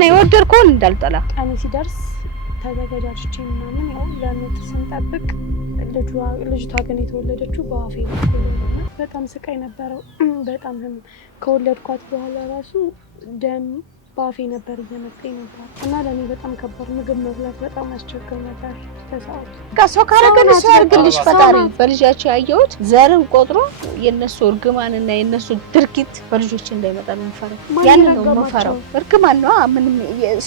እኔ ወደድኩን እንዳልጠላ እኔ ሲደርስ ተዘጋጅቼ ምናምን ያው ለምጥ ስንጠብቅ ልጅቷ ግን የተወለደችው በአፌ በኩል ነው። በጣም ስቃይ ነበረው። በጣም ከወለድኳት በኋላ ራሱ ደም ባፌ ነበር እየመጣኝ ነበር እና ለኔ በጣም ከባድ ምግብ መብላት በጣም አስቸግር ነበር በሰዓቱ። ከሰው ካረገልሽ ያርግልሽ ፈጣሪ። በልጃቸው ያየሁት ዘርን ቆጥሮ የነሱ እርግማንና የነሱ ድርጊት በልጆች እንዳይመጣ መንፈር ያን ነው መንፈራው። እርግማን ነው ምንም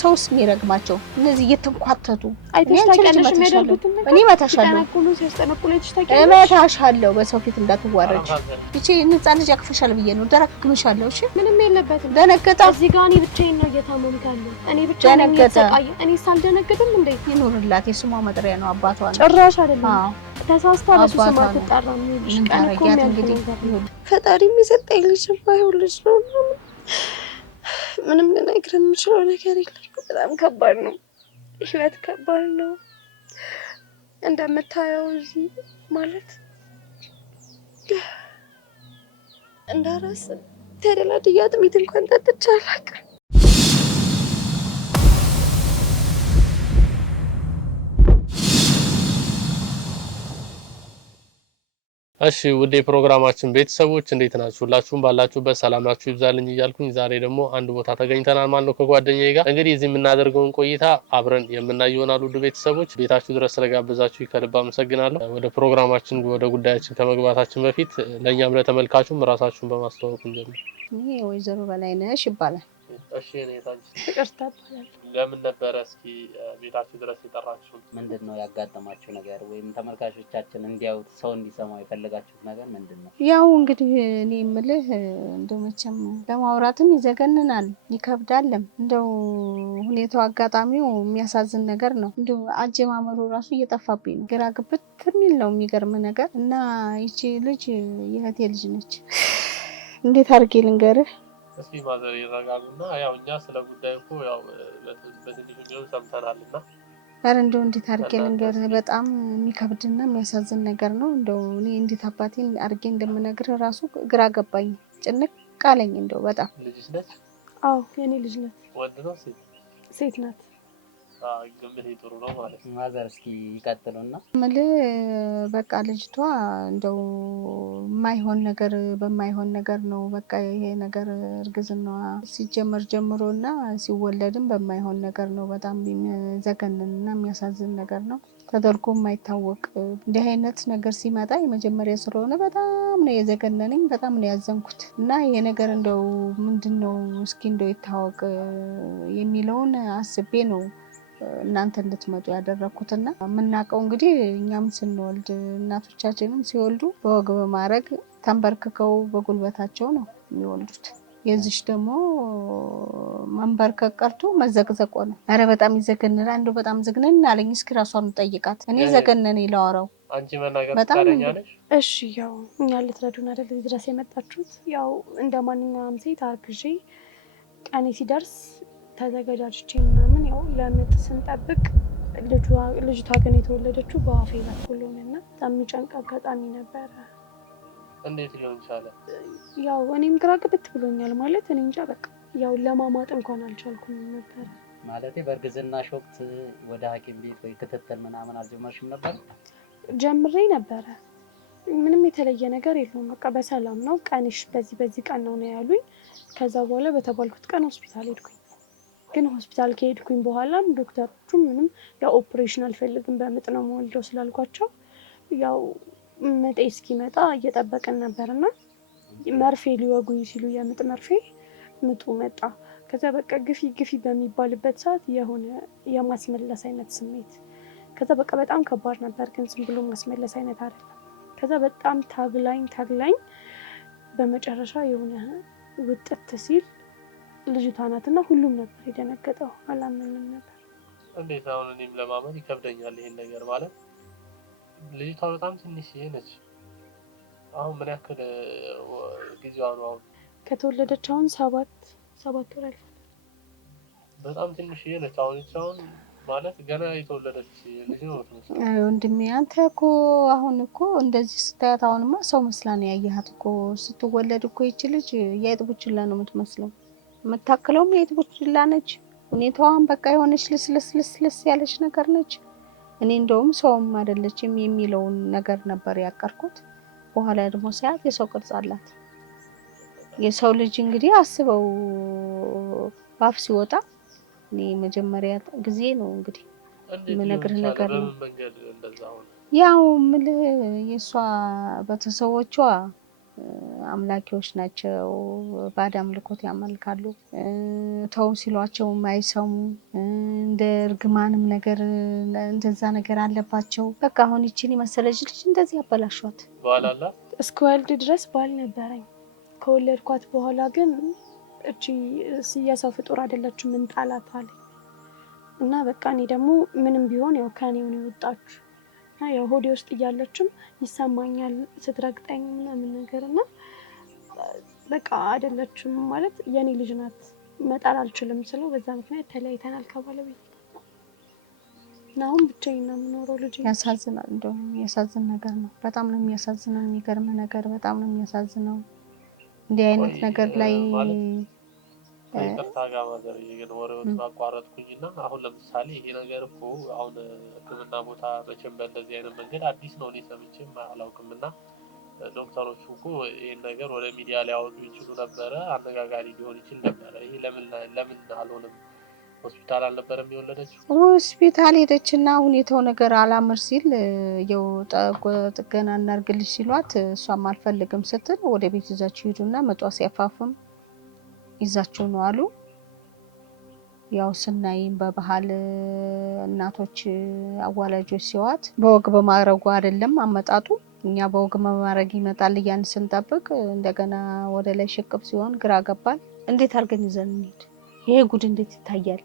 ሰውስ የሚረግማቸው እነዚህ እየተንኳተቱ አይተሽታለሽ የሚያደርጉት እኔ መታሻለሁ ተነቁሉ ሲያስጠነቁለች ታውቂያለሽ። እመታሻለሁ በሰው ፊት እንዳትዋረጅ። እቺ ንጻ ልጅ አቅፈሻል ብዬ ነው ደረግምሻለሁ። እሺ ምንም የለበትም። ደነገጣ እዚህ ጋር እኔ ብቻዬን ነው እየታመምኩ ያለው። እኔ ብቻዬን ነው የተሰቃየ። እኔ ሳልደነግጥም እንዴ ይኖርላት የስሟ መጥሪያ ነው አባቷ ነው። ጭራሽ አይደለም ተሳስታ በሱ ስም አትጠራም። ይልሽ ቀን እኮ እንግዲህ ፈጣሪ የሚሰጠኝ ልጅ ባይሆን ልጅ ነው። ምንም ልነግርህ የምችለው ነገር የለም። በጣም ከባድ ነው ህይወት፣ ከባድ ነው። እንደምታየው እዚህ ማለት እንዳራስ ተደላድያ ጥሚት እንኳን ጠጥቼ አላውቅም። እሺ ውዴ ፕሮግራማችን ቤተሰቦች እንዴት ናችሁ? ሁላችሁም ባላችሁበት ሰላማችሁ ይብዛልኝ እያልኩኝ ዛሬ ደግሞ አንድ ቦታ ተገኝተናል ማለት ነው ከጓደኛዬ ጋር። እንግዲህ እዚህ የምናደርገውን ቆይታ አብረን የምናየው ይሆናል። ውድ ቤተሰቦች ቤታችሁ ድረስ ስለጋበዛችሁ ከልብ አመሰግናለሁ። ወደ ፕሮግራማችን ወደ ጉዳያችን ከመግባታችን በፊት ለኛም ለተመልካቹም ራሳችሁን በማስተዋወቅ እንጀምር። እኔ ወይዘሮ በላይነሽ ይባላል። እሺ እኔ ታንቺ ፍቅርታ ይባላል። ለምን ነበረ እስኪ ቤታችሁ ድረስ የጠራችሁ? ምንድነው ያጋጠማችሁ ነገር ወይም ተመልካቾቻችን እንዲያዩት ሰው እንዲሰማው የፈለጋችሁት ነገር ምንድነው? ያው እንግዲህ እኔ የምልህ እንደው መቼም ለማውራትም ይዘገንናል ይከብዳልም። እንደው ሁኔታው አጋጣሚው የሚያሳዝን ነገር ነው። እንደው አጀማመሩ ራሱ እየጠፋብኝ ነው። ግራ ግብት የሚል ነው የሚገርም ነገር እና ይቺ ልጅ የእህቴ ልጅ ነች። እንዴት አድርጌ ልንገርህ? እስኪ ማዘር ይረጋጉና ያው እኛ ስለ ጉዳዩ እኮ ያው በትንሹ ቢሆን ሰምተናልና ኧረ እንደው እንዴት አድርጌ ልንገርህ? በጣም የሚከብድና የሚያሳዝን ነገር ነው። እንደው እኔ እንዴት አባቴን አድርጌ እንደምነግርህ ራሱ ግራ ገባኝ፣ ጭንቅ አለኝ። እንደው በጣም ልጅሽ ነች? አዎ የኔ ልጅ ናት። ወንድ ነው ሴት? ሴት ናት። ግምት ጥሩ ነው ማለት ነው። ማዘር እስኪ ይቀጥሉና ምልህ በቃ ልጅቷ እንደው የማይሆን ነገር በማይሆን ነገር ነው በቃ ይሄ ነገር እርግዝናዋ ሲጀመር ጀምሮና ሲወለድም በማይሆን ነገር ነው። በጣም የሚዘገንንና የሚያሳዝን ነገር ነው። ተደርጎ የማይታወቅ እንዲህ አይነት ነገር ሲመጣ የመጀመሪያ ስለሆነ በጣም ነው የዘገነነኝ፣ በጣም ነው ያዘንኩት እና ይሄ ነገር እንደው ምንድነው እስኪ እንደው ይታወቅ የሚለውን አስቤ ነው እናንተ እንድትመጡ ያደረኩትና የምናውቀው እንግዲህ እኛም ስንወልድ እናቶቻችንም ሲወልዱ በወግ በማድረግ ተንበርክከው በጉልበታቸው ነው የሚወልዱት። የዚች ደግሞ መንበርከክ ቀርቶ መዘቅዘቆ ነው። ኧረ በጣም ይዘገንናል። እንደው በጣም ዝግነን አለኝ። እስኪ ራሷን ጠይቃት። እኔ ዘገነን ይላወራው አንቺ መናገር ታረኛለሽ? እሺ ያው እኛ ልትረዱን አይደል ድረስ የመጣችሁት? ያው እንደ ማንኛውም ሴት አርግዤ ቀኔ ሲደርስ ተዘጋጅቼ ምናምን ያው ለምጥ ስንጠብቅ ልጅቷ ግን የተወለደችው በአፌ በኩል ሆነና በጣም የሚጨንቅ አጋጣሚ ነበረ። እንዴት ሊሆን ቻለ? ያው እኔም ግራ ግብት ብሎኛል። ማለት እኔ እንጃ በቃ ያው ለማማጥ እንኳን አልቻልኩም ነበር። ማለት በእርግዝናሽ ወቅት ወደ ሐኪም ቤት ወይ ክትትል ምናምን አልጀመርሽም ነበር? ጀምሬ ነበረ። ምንም የተለየ ነገር የለውም። በቃ በሰላም ነው። ቀንሽ በዚህ ቀን ነው ያሉኝ። ከዛ በኋላ በተባልኩት ቀን ሆስፒታል ሄድኩኝ። ግን ሆስፒታል ከሄድኩኝ በኋላም ዶክተሮቹ ምንም ያው ኦፕሬሽን አልፈልግም በምጥ ነው የምወልደው ስላልኳቸው ያው ምጤ እስኪመጣ እየጠበቅን ነበርና መርፌ ሊወጉኝ ሲሉ የምጥ መርፌ ምጡ መጣ። ከዛ በቃ ግፊ በሚባልበት ሰዓት የሆነ የማስመለስ አይነት ስሜት፣ ከዛ በቃ በጣም ከባድ ነበር። ግን ዝም ብሎ ማስመለስ አይነት አይደለም። ከዛ በጣም ታግላኝ በመጨረሻ የሆነ ውጥት ሲል ልጅቷ ናትና ሁሉም ነበር የደነገጠው። አላመንም ነበር። እንዴት አሁን እኔም ለማመን ይከብደኛል ይሄን ነገር ማለት ልጅቷ በጣም ትንሽዬ ነች። አሁን ምን ያክል ጊዜዋ ነው? አሁን ከተወለደች አሁን ሰባት ወር አልፏል። በጣም ትንሽዬ ነች። አሁን ማለት ገና የተወለደች ልጅ ነው ትመስል። አይ ወንድሜ አንተ እኮ አሁን እኮ እንደዚህ ስታያት አሁንማ ሰው መስላ ነው ያየሃት እኮ። ስትወለድ እኮ ይቺ ልጅ የአይጥ ቡችላ ነው የምትመስለው። የምታክለውም የአይጥ ቡችላ ነች። ሁኔታዋን በቃ የሆነች ልስልስ ያለች ነገር ነች። እኔ እንደውም ሰውም አይደለችም የሚለውን ነገር ነበር ያቀርኩት። በኋላ ደግሞ ሳያት የሰው ቅርጽ አላት። የሰው ልጅ እንግዲህ አስበው ባፍ ሲወጣ እኔ መጀመሪያ ጊዜ ነው እንግዲህ ምነግርህ ነገር ነው። ያው ምልህ የሷ ቤተሰቦቿ አምላኪዎች ናቸው። ባዕድ አምልኮት ያመልካሉ። ተው ሲሏቸው የማይሰሙ እንደ እርግማንም ነገር እንደዛ ነገር አለባቸው። በቃ አሁን ይቺን የመሰለች ልጅ እንደዚህ ያበላሿት። እስከወልድ ድረስ ባል ነበረኝ። ከወለድኳት በኋላ ግን እቺ የሰው ፍጡር አይደለችም ምን ጣላት አለ እና በቃ እኔ ደግሞ ምንም ቢሆን ያው ከኔው ነው የወጣችሁ ያው ሆዴ ውስጥ እያለችም ይሰማኛል ስትረግጠኝ ምናምን ነገርና በቃ አይደለችም ማለት የኔ ልጅ ናት መጣል አልችልም ስለው በዛ ምክንያት ተለያይተናል ከባለቤቴ ጋር። አሁን ብቻዬን ነው የምኖረው። ልጅ ያሳዝናል። እንደው የሚያሳዝን ነገር ነው። በጣም ነው የሚያሳዝነው። የሚገርም ነገር በጣም ነው የሚያሳዝነው። እንዲህ አይነት ነገር ላይ ይቅርታ ጋር ማዘር እየኖረውን አቋረጥኩኝና አሁን ለምሳሌ ይሄ ነገር እኮ አሁን ሕክምና ቦታ መቼም በእንደዚህ አይነት መንገድ አዲስ ነው እኔ ሰምቼም አላውቅምና ዶክተሮቹ እኮ ይሄን ነገር ወደ ሚዲያ ሊያወጡ ይችሉ ነበረ፣ አነጋጋሪ ሊሆን ይችል ነበረ። ይሄ ለምን አልሆነም? ሆስፒታል አልነበረም የወለደችው? ሆስፒታል ሄደችና ሁኔታው ነገር አላምር ሲል ያው ጥገና እናርግልሽ ሲሏት እሷም አልፈልግም ስትል ወደ ቤት ይዛችሁ ሄዱና መጧ ሲያፋፍም ይዛችሁ ነው አሉ። ያው ስናይም በባህል እናቶች አዋላጆች ሲዋት በወግ በማረጉ አይደለም አመጣጡ። እኛ በወግ በማረግ ይመጣል እያን ስንጠብቅ እንደገና ወደ ላይ ሽቅብ ሲሆን ግራ ገባል። እንዴት አድርገን ይዘን እንሂድ? ይሄ ጉድ እንዴት ይታያል?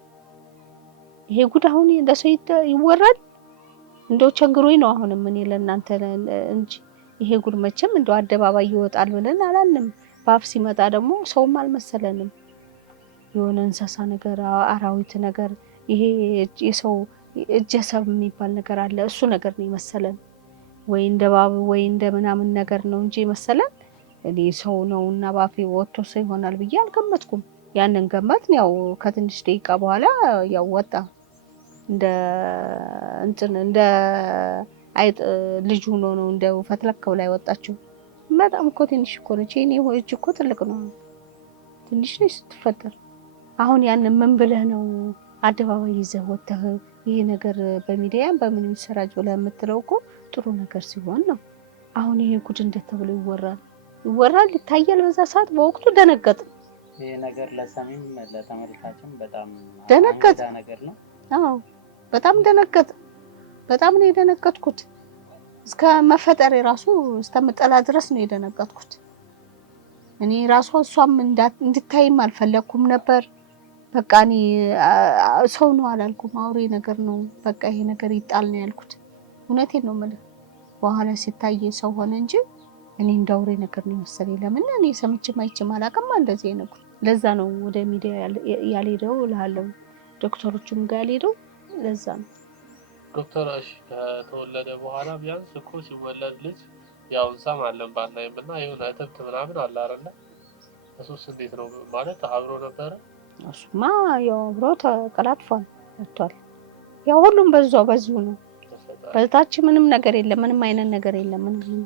ይሄ ጉድ አሁን እንደሰው ይወራል? እንደው ቸግሮኝ ነው አሁንም እኔ ለእናንተ እንጂ ይሄ ጉድ መቼም እንደው አደባባይ ይወጣል ብለን አላልንም። ባፍ ሲመጣ ደግሞ ሰውም አልመሰለንም። የሆነ እንስሳ ነገር አራዊት ነገር ይሄ የሰው እጀሰብ የሚባል ነገር አለ። እሱ ነገር ነው መሰለን ወይ እንደ ባብ ወይ እንደ ምናምን ነገር ነው እንጂ መሰለን እኔ ሰው ነውና ባፌ ወጥቶ ሰው ይሆናል ብዬ አልገመትኩም። ያንን ገመትን ያው ከትንሽ ደቂቃ በኋላ ያው ወጣ እንደ አይጥ ልጅ ሆኖ ነው እንደ ፈትለከው ላይ ወጣችው። በጣም እኮ ትንሽ እኮ ነች። እኔ እጅ እኮ ትልቅ ነው። ትንሽ ነች ስትፈጠር። አሁን ያንን ምን ብለህ ነው አደባባይ ይዘህ ወጥተህ ይሄ ነገር በሚዲያም በምን ይሰራጭ ብለህ የምትለው እኮ ጥሩ ነገር ሲሆን ነው። አሁን ይሄ ጉድ እንዴት ተብሎ ይወራል ይታያል። በዛ ሰዓት በወቅቱ ደነገጥ። ይሄ ነገር ለሰሚም ለተመልካችም በጣም ደነገጥ ነገር ነው። አዎ በጣም ደነገጥ። በጣም ነው የደነገጥኩት። እስከ መፈጠር ራሱ እስከምጠላ ድረስ ነው የደነገጥኩት። እኔ ራሱ እሷም እንድታይም አልፈለኩም ነበር። በቃ እኔ ሰው ነው አላልኩም፣ አውሬ ነገር ነው። በቃ ይሄ ነገር ይጣል ነው ያልኩት። እውነቴን ነው የምልህ። በኋላ ሲታይ ሰው ሆነ እንጂ እኔ እንዳውሬ ነገር ነው መሰለኝ። ለምን እኔ ሰምቼም አይቼም አላውቅም እንደዚህ አይነት። ለዛ ነው ወደ ሚዲያ ያልሄደው እልሃለሁ። ዶክተሮቹም ጋር ያልሄደው ለዛ ነው። ዶክተር እሺ ከተወለደ በኋላ ቢያንስ እኮ ሲወለድ ልጅ ያው እንሰማለን ባናይም እና የሆነ እትብት ምናምን አለ አይደለ? እሱስ እንዴት ነው ማለት አብሮ ነበረ? እሱማ ያው አብሮ ተቀላጥፏል ወጥቷል። ያው ሁሉም በዚሁ ነው። በታች ምንም ነገር የለም፣ ምንም አይነት ነገር የለም። ምንም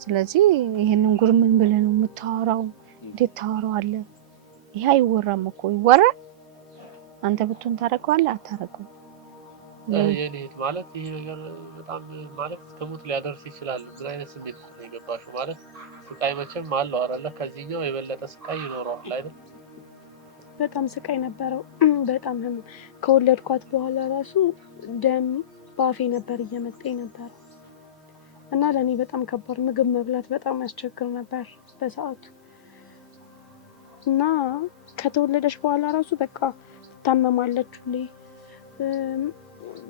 ስለዚህ ይሄንን ጉድ ምን ብለህ ነው የምታወራው? እንዴት ታወራዋለህ? ይሄ አይወራም እኮ ይወራል። አንተ ብትሆን ታረቀዋለህ አታረቀው? የኔት ማለት ይሄ ነገር በጣም ማለት እስከ ሞት ሊያደርስ ይችላል። ምን አይነት ስሜት ነው የገባሽው? ማለት ስቃይ መቼም አለው አይደለ? ከዚህኛው የበለጠ ስቃይ ይኖረዋል አይደል? በጣም ስቃይ ነበረው። በጣም ከወለድኳት በኋላ ራሱ ደም ባፌ ነበር እየመጣኝ ነበር እና ለኔ በጣም ከባድ ምግብ መብላት በጣም ያስቸግር ነበር በሰዓቱ እና ከተወለደች በኋላ ራሱ በቃ ትታመማለች ሁሌ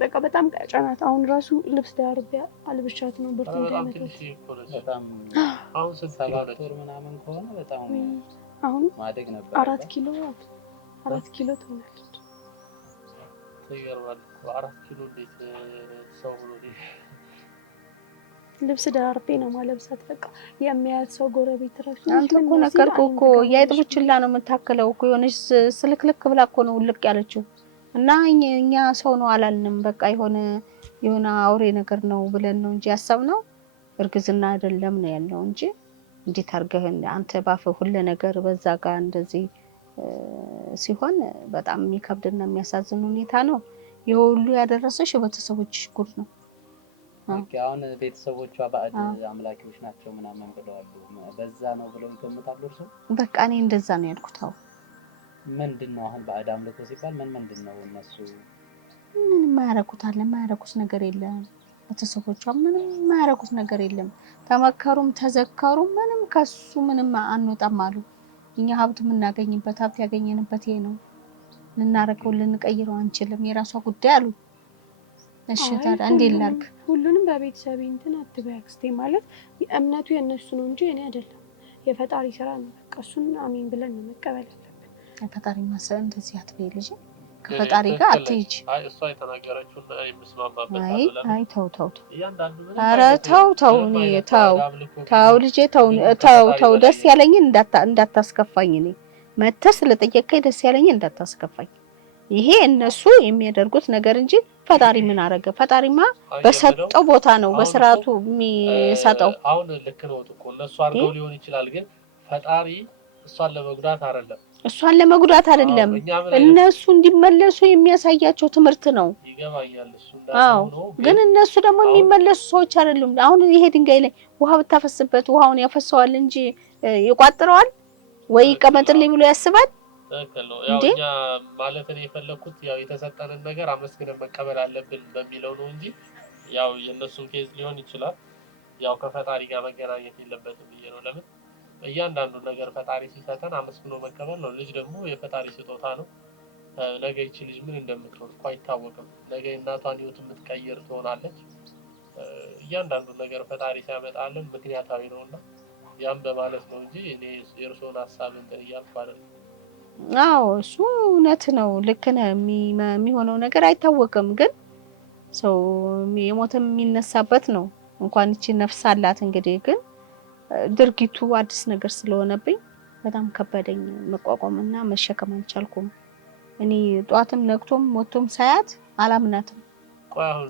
በቃ በጣም ቀጫናት። አሁን ራሱ ልብስ ደርቤ አልብሻት ነው ብርቱ እንዳይመጣት። በጣም አሁን ሰባት ወር ምናምን ከሆነ በጣም አሁን ማደግ ነበር። 4 ኪሎ ትሆናለች። ይገርማል። 4 ኪሎ እንዴት ሰው ብሎ ልብስ ደራርቤ ነው ማለብሳት በቃ የሚያያት ሰው ጎረቤት ራሱ አንተ እኮ ነገርኩህ እኮ የአይጥቡችላ ነው የምታከለው እኮ የሆነች ስልክልክ ብላ እኮ ነው ልቅ ያለችው እና እኛ ሰው ነው አላልንም በቃ የሆነ አውሬ ነገር ነው ብለን ነው እንጂ ያሰብነው እርግዝና አይደለም ነው ያለው እንጂ እንዴት አርገህ አንተ ባፈ ሁሉ ነገር በዛ ጋር እንደዚህ ሲሆን በጣም የሚከብድና የሚያሳዝን ሁኔታ ነው የሁሉ ያደረሰሽ ቤተሰቦችሽ ጉድ ነው አሁን ቤተሰቦቿ ባዕድ አምላኪዎች ናቸው ምናምን ብለዋል በዛ ነው ብለው ይገምታሉ እርሱ በቃ እኔ እንደዛ ነው ያልኩት ምንድነው አሁን ባዕድ አምልኮ ሲባል ምንድነው እነሱ ምን ማያረኩት አለ ማያረኩት ነገር የለም ቤተሰቦቿ ምንም ማያረኩት ነገር የለም ተመከሩም ተዘከሩም ምንም ከሱ ምንም አንወጣም አሉ እኛ ሀብት የምናገኝበት ሀብት ያገኘንበት ይሄ ነው ልናረከው ልንቀይረው አንችልም የራሷ ጉዳይ አሉ እሺ ታዲያ እንዴት ላድርግ ሁሉንም በቤተሰብ እንትን አትበይ አክስቴ ማለት እምነቱ የነሱ ነው እንጂ እኔ አይደለም የፈጣሪ ስራ ነው በቃ እሱን አሜን ብለን ነው መቀበል ያለብን የፈጣሪ ማሰብ እንደዚህ አትበይ ልጅ ከፈጣሪ ጋር አትይጂ አይ እሷ የተናገረችው የምስማማበት አይ ተው ኧረ ተው እኔ ተው ልጄ ተው ደስ ያለኝን እንዳታስከፋኝ እኔ መተህ ስለጠየቀኝ ደስ ያለኝን እንዳታስከፋኝ ይሄ እነሱ የሚያደርጉት ነገር እንጂ ፈጣሪ ምን አረገ ፈጣሪማ በሰጠው ቦታ ነው በስራቱ የሚሰጠው አሁን ልክ ነው እኮ እነሱ አርገው ሊሆን ይችላል ግን ፈጣሪ እሷን ለመጉዳት አይደለም እነሱ እንዲመለሱ የሚያሳያቸው ትምህርት ነው ይገባኛል እሱ እንዳለው ነው ግን እነሱ ደግሞ የሚመለሱ ሰዎች አይደሉም አሁን ይሄ ድንጋይ ላይ ውሃ ብታፈስበት ውሃውን ያፈሰዋል እንጂ ይቋጥረዋል ወይ ቀመጥልኝ ብሎ ያስባል ተከለው ያው እኛ ማለት ነው የፈለኩት ያው የተሰጠንን ነገር አመስግነን መቀበል አለብን በሚለው ነው እንጂ ያው የነሱን ኬዝ ሊሆን ይችላል ያው ከፈጣሪ ጋር መገናኘት የለበትም ብዬ ነው ለምን እያንዳንዱ ነገር ፈጣሪ ሲሰጠን አመስግኖ መቀበል ነው ልጅ ደግሞ የፈጣሪ ስጦታ ነው ነገ ይቺ ልጅ ምን እንደምትሆን እንኳን አይታወቅም ነገ እናቷን ህይወት የምትቀይር ትሆናለች እያንዳንዱ ነገር ፈጣሪ ሲያመጣልን ምክንያታዊ ነውና ያም በማለት ነው እንጂ እኔ የርሶን ሐሳብ እንትን እያልኩ አይደለም አዎ እሱ እውነት ነው ልክ ነው የሚሆነው ነገር አይታወቅም ግን ሰው የሞተም የሚነሳበት ነው እንኳን እቺ ነፍስ አላት እንግዲህ ግን ድርጊቱ አዲስ ነገር ስለሆነብኝ በጣም ከበደኝ መቋቋምና መሸከም አልቻልኩም እኔ ጧትም ነግቶም ሞቶም ሳያት አላምናትም ቆያው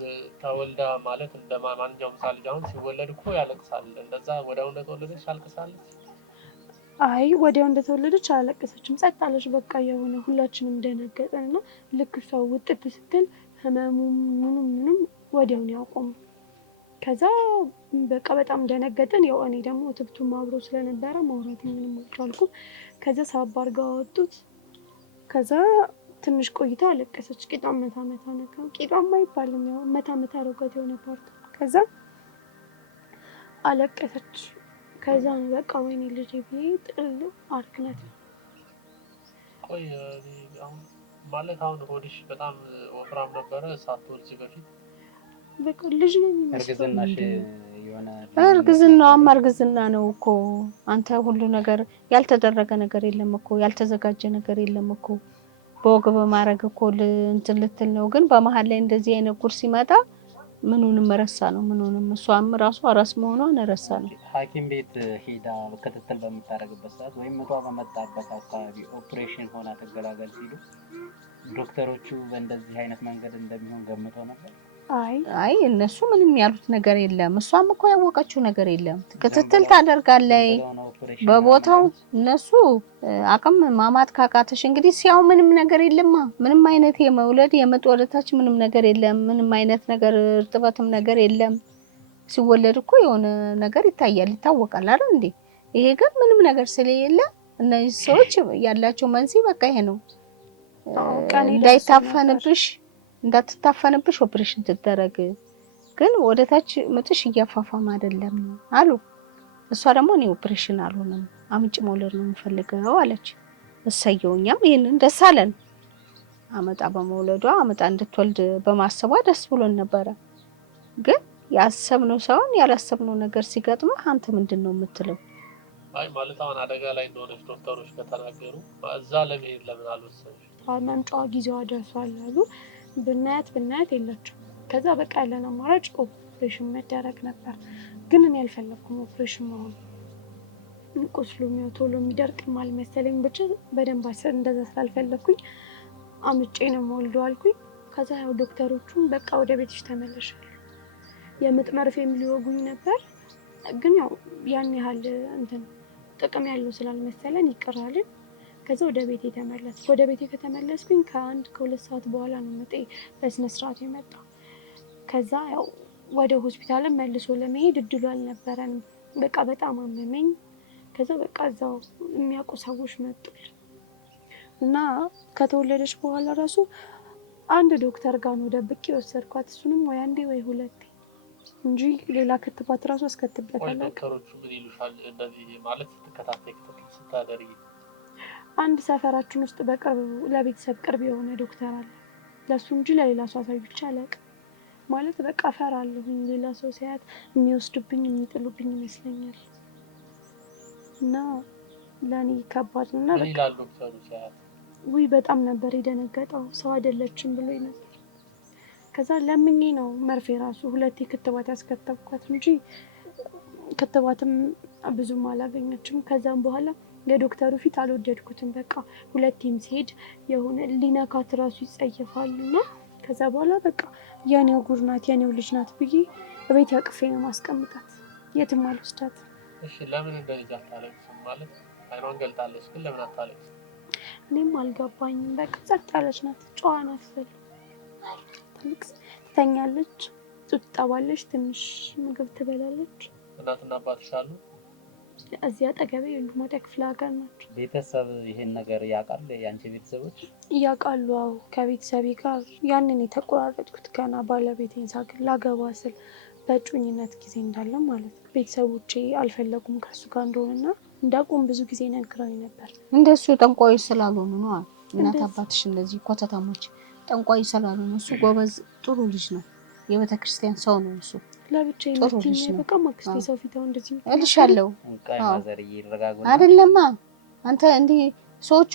ተወልዳ ማለት እንደማንኛውም ሳልጅ አሁን ሲወለድ እኮ ያለቅሳል እንደዛ ወዲያው እንደተወለደች አልቅሳለች አይ ወዲያው እንደተወለደች አለቀሰችም ጸጥ አለች በቃ የሆነ ሁላችንም ደነገጠንና ልክ ሰው ውጥት ስትል ህመሙ ምንም ወዲያው ነው ያቆመው ከዛ በቃ በጣም ደነገጠን ያው እኔ ደግሞ ትብቱም አብሮ ስለነበረ ማውራት ምንም አልቻልኩም ከዛ ሳባርጋ ወጡት ከዛ ትንሽ ቆይታ አለቀሰች ቂጧም መታ ነካ ቂጧም አይባልም ያው መታ አረጋት የሆነ ፓርት ከዛ አለቀሰች ከዛ ነው በቃ ወይኔ ልጅ ብዬ ጥል አርክነት ቆይ አሁን ማለት አሁን ሆድሽ በጣም ወፍራም ነበረ ሳትወልጂ በፊት በቃ ልጅ ነው እርግዝና ነው እኮ አንተ ሁሉ ነገር ያልተደረገ ነገር የለም እኮ ያልተዘጋጀ ነገር የለም እኮ በወገብ ማረግ እኮ እንትን ልትል ነው ግን በመሃል ላይ እንደዚህ አይነት ጉር ሲመጣ ምኑንም ረሳ ነው ምኑንም እሷም ራሷ አራስ መሆኗን ረሳ ነው ሐኪም ቤት ሄዳ ክትትል በመታረግበት ሰዓት ወይም ምጧ በመጣበት አካባቢ ኦፕሬሽን ሆና ተገላገል ሲሉ ዶክተሮቹ በእንደዚህ አይነት መንገድ እንደሚሆን ገምተው ነበር አይ እነሱ ምንም ያሉት ነገር የለም እሷም እኮ ያወቀችው ነገር የለም ክትትል ታደርጋለች በቦታው እነሱ አቅም ማማት ካቃተሽ እንግዲህ ሲያው ምንም ነገር የለማ ምንም አይነት የመውለድ የምጥ ወለታች ምንም ነገር የለም ምንም አይነት ነገር እርጥበትም ነገር የለም ሲወለድ እኮ የሆነ ነገር ይታወቃል አይደል እንዴ ይሄ ግን ምንም ነገር ስለሌለ እነዚህ ሰዎች ያላቸው መንሲ በቃ ይሄ ነው እንዳትታፈንብሽ ኦፕሬሽን ትደረግ ግን ወደታች ምጥሽ እያፋፋም አይደለም አሉ እሷ ደግሞ እኔ ኦፕሬሽን አልሆነም አምጪ መውለድ ነው የምፈልገው አለች እሰየውኛም ይሄንን ደስ አለን አመጣ በመውለዷ አመጣ እንድትወልድ በማሰቧ ደስ ብሎን ነበረ ግን ያሰብነው ሳይሆን ያላሰብነው ነገር ሲገጥም አንተ ምንድነው የምትለው አይ ማለት አሁን አደጋ ላይ እንደሆነች ዶክተሮች ከተናገሩ እዛ ለመሄድ ለምን አልወሰንሽ መምጫዋ ጊዜዋ ደርሷል አሉ ብናያት የለችም ከዛ በቃ ያለን አማራጭ ኦፕሬሽን መደረግ ነበር ግን እኔ አልፈለኩም ኦፕሬሽን መሆን። ቁስሉ ቶሎ የሚደርቅም አልመሰለኝ። ብቻ በደንብ እንደዛ ስላልፈለኩኝ አምጬ ነው የምወልደው አልኩኝ። ከዛ ያው ዶክተሮቹም በቃ ወደ ቤትሽ ተመለሻል የምጥ መርፌም ሊወጉኝ ነበር። ግን ያው ያን ያህል እንትን ጥቅም ያለው ስላልመሰለን ይቀራልን። ከዛ ወደ ቤቴ ተመለስኩ። ወደ ቤቴ ከተመለስኩኝ ከ1-2 ሰዓት በኋላ ነው ምጤ በስነ ስርዓት የመጣው። ከዛ ያው ወደ ሆስፒታልም መልሶ ለመሄድ እድሉ አልነበረንም። በቃ በጣም አመመኝ። ከዛ በቃ እዛው የሚያውቁ ሰዎች መጡልን እና ከተወለደች በኋላ ራሱ አንድ ዶክተር ጋር ነው ደብቄ ወሰድኳት። እሱንም ወይ አንዴ ወይ ሁለቴ እንጂ ሌላ ክትባት ራሱ አስከትቤያታለሁ። ዶክተሮቹ ምን ይሉሻል እንደዚህ ማለት ስትከታተይ ስታደርጊ? አንድ ሰፈራችን ውስጥ በቅርብ ለቤተሰብ ቅርብ የሆነ ዶክተር አለ። ለሱ እንጂ ለሌላ ሰው አሳይቼ አላውቅም። ማለት በቃ እፈራለሁኝ ሌላ ሰው ሲያት የሚወስዱብኝ የሚጥሉብኝ ይመስለኛል። እና ለኔ ከባድ ነው። እና በቃ ዶክተሩ ሲያት ውይ በጣም ነበር የደነገጠው። ሰው አይደለችም ብሎ ነበር። ከዛ ለምኜ ነው መርፌ ራሱ 2 ክትባት ያስከተብኳት እንጂ ክትባትም ብዙም አላገኘችም። ከዛም በኋላ የዶክተሩ ፊት አልወደድኩትም። በቃ 2ም ሲሄድ የሆነ ሊነካት ራሱ ይጸየፋልና ከዛ በኋላ በቃ የኔው ጉድ ናት የኔው ልጅ ናት ብዬ በቤት አቅፌ ነው ማስቀምጣት። የትም አልወስዳት። እሺ ለምን እንደዚህ አታለቅስም? ማለት አይኗን ገልጣለች ግን ለምን አታለቅስም? እኔም አልገባኝም። በቃ ጸጥ ያለች ናት፣ ጨዋ ናት። ትተኛለች፣ ጡት ትጠባለች፣ ትንሽ ምግብ ትበላለች። እናትና አባትሽ አሉ? እዚህ አጠገቤ የሉም፣ ወደ ክፍለ ሀገር ናቸው። ቤተሰብ ይሄን ነገር ያውቃል? የአንቺ ቤተሰቦች ያውቃሉ? አዎ ከቤተሰቤ ጋር ያንን የተቆራረጥኩት ገና ባለቤቴን ሳገኝ ላገባ ስል በእጮኝነት ጊዜ እንዳለ ማለት ነው። ቤተሰቦቼ አልፈለጉም ከሱ ጋር እንደሆነና እንዳቆም ብዙ ጊዜ ነግረውኝ ነበር። እንደሱ ጠንቋይ ስላልሆኑ ነው። እናት አባትሽ እንደዚህ ኮተታሞች ጠንቋይ ስላልሆኑ። እሱ ጎበዝ ጥሩ ልጅ ነው፣ የቤተክርስቲያን ሰው ነው እሱ። ለብቻዬ ልትኝ በቃ ማክስቴ ሰው ፊታው እንደዚህ እልሻለሁ። እንቃይ ማዘር ይረጋጉ አይደለማ አንተ እንዴ ሰዎቹ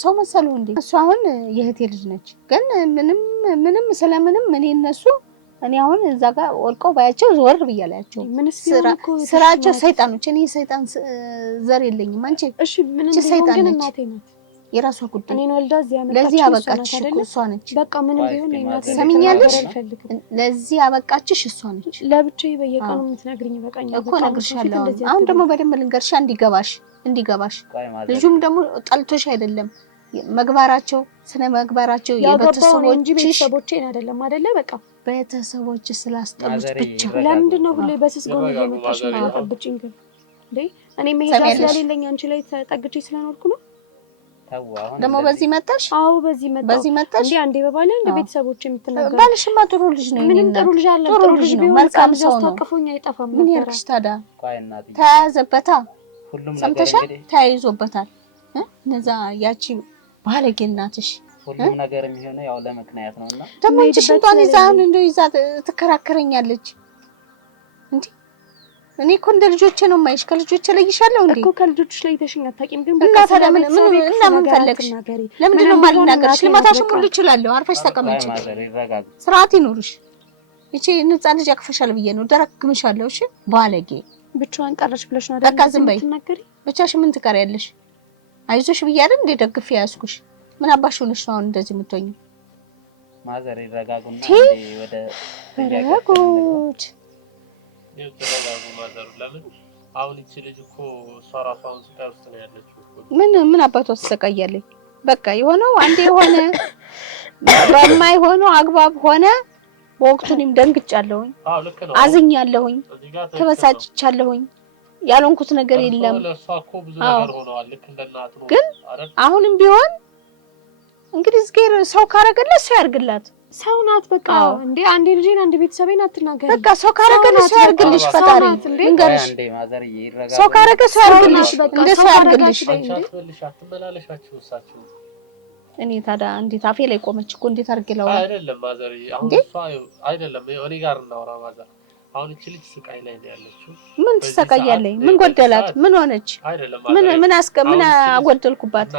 ሰው መሰሉ እንዴ? እሱ አሁን የእህቴ ልጅ ነች፣ ግን ምንም ስለምንም እኔ አሁን እዛ ጋር ወልቀው ባያቸው ዞር ብያላቸው። ስራቸው ሰይጣኖች። እኔ ሰይጣን ዘር የለኝም። አንቺ እሺ ምን ሰይጣን ነች? እናቴ ናት። የራሷ ጉዳይ። እኔን ወልዳ እዚህ ያመጣች ለዚህ አበቃችሽ እሷ ነች። በቃ ምንም ቢሆን እናቴ ሰምኛለሽ። ለዚህ አበቃችሽ እሷ ነች። ለብቻዬ በየቀኑ የምትነግሪኝ በቃኝ እኮ እነግርሻለሁ። አሁን ደግሞ በደንብ ልንገርሻ እንዲገባሽ። ልጁም ደግሞ ጠልቶሽ አይደለም መግባራቸው ስነ መግባራቸው ቤተሰቦቼን አይደለም አይደለ? በቃ ቤተሰቦች ስላስጠሉት ብቻ። ለምንድን ነው ሁሌ በስስጎ እየመጣሽ የምታጠብጭኝ? ግን እንዴ እኔ መሄጃ ስለሌለኝ አንቺ ላይ ተጠግቼ ስለኖርኩ ነው። ደግሞ በዚህ መጣሽ? አዎ በዚህ መጣሽ። እንዴ አንዴ በባለ እንደ ቤተሰቦች የምትናገር ባልሽማ ጥሩ ልጅ ነው። ምንም ጥሩ ልጅ አለ። ጥሩ ልጅ ነው፣ መልካም ሰው ነው። አስተቀፎኛ አይጠፋም ነበር። ምን ያርክሽ ታዲያ? ተያዘበታ። ሰምተሻል? ተያይዞበታል። እነዛ ያቺ ባለጌ እናትሽ ሁሉም ነገር የሚሆነው ያው ለምክንያት ነውና ደግሞ እንጂ ሽንቷን ይዛን እንደው ይዛ ትከራከረኛለች እንዴ? እኔ እኮ እንደ ልጆቼ ነው የማይሽ። ከልጆቼ ለይሻለሁ እንዴ? እኮ ከልጆችሽ ላይ ተሽኛ ታቂም። ግን በቃ ታዲያ ምን ፈለግሽ? ለምንድን ነው የማልናገርሽ? ልመታሽ ሁሉ እችላለሁ። አርፈሽ ተቀመጪ፣ ስርዓት ይኑርሽ። እቺ ንጻ ልጅ አቅፈሻል ብዬ ነው ደረግምሻለሁ። እሺ ባለጌ ብቻዋን ቀረሽ ብለሽ ነው አይደል? በቃ ዝም በይ። ብቻሽ ምን ትቀሪያለሽ? አይዞሽ ብዬ አይደል እንደ ደግፍ ያስኩሽ። ምን አባሽ ሆነሽ ነው እንደዚህ የምትሆኚ? ማዘር ይረጋጉና ወደ ረጋጉት የተረጋጉ ማዘሩ። ለምን አሁን እቺ ልጅ እኮ እሷ ራሷን ስቃይ ውስጥ ነው ያለችው። ምን አባቷ ተሰቃያለች? በቃ የሆነው አንዴ የሆነ በማይሆነው አግባብ ሆነ። በወቅቱንም ደንግጫለሁኝ፣ አዝኛለሁኝ፣ ተበሳጭቻለሁኝ። ያልሆንኩት ነገር የለም። ግን አሁንም ቢሆን እንግዲህ ዝጌር ሰው ካረገለት ሰው ያርግላት። ሰው ናት በቃ። እንዴ አንዴ ልጄን አንዴ ቤተሰቤን አትናገሪ። በቃ ሰው ካረገለት ሰው ያርግልሽ። ፈጣሪ እንገርሽ፣ ሰው ካረገ ሰው ያርግልሽ፣ እንደ ሰው ያርግልሽ። እኔ ታዲያ እንዴት አፌ ላይ ቆመች እኮ እንዴት አርግላው? አይደለም ማዘር፣ አሁን እሷ አይደለም እኔ ጋር እናወራ ማዘር። አሁን እቺ ልጅ ስቃይ ላይ ነው ያለችው። ምን ትሰቃያለች? ምን ጎደላት? ምን ሆነች? ምን አጎደልኩባት?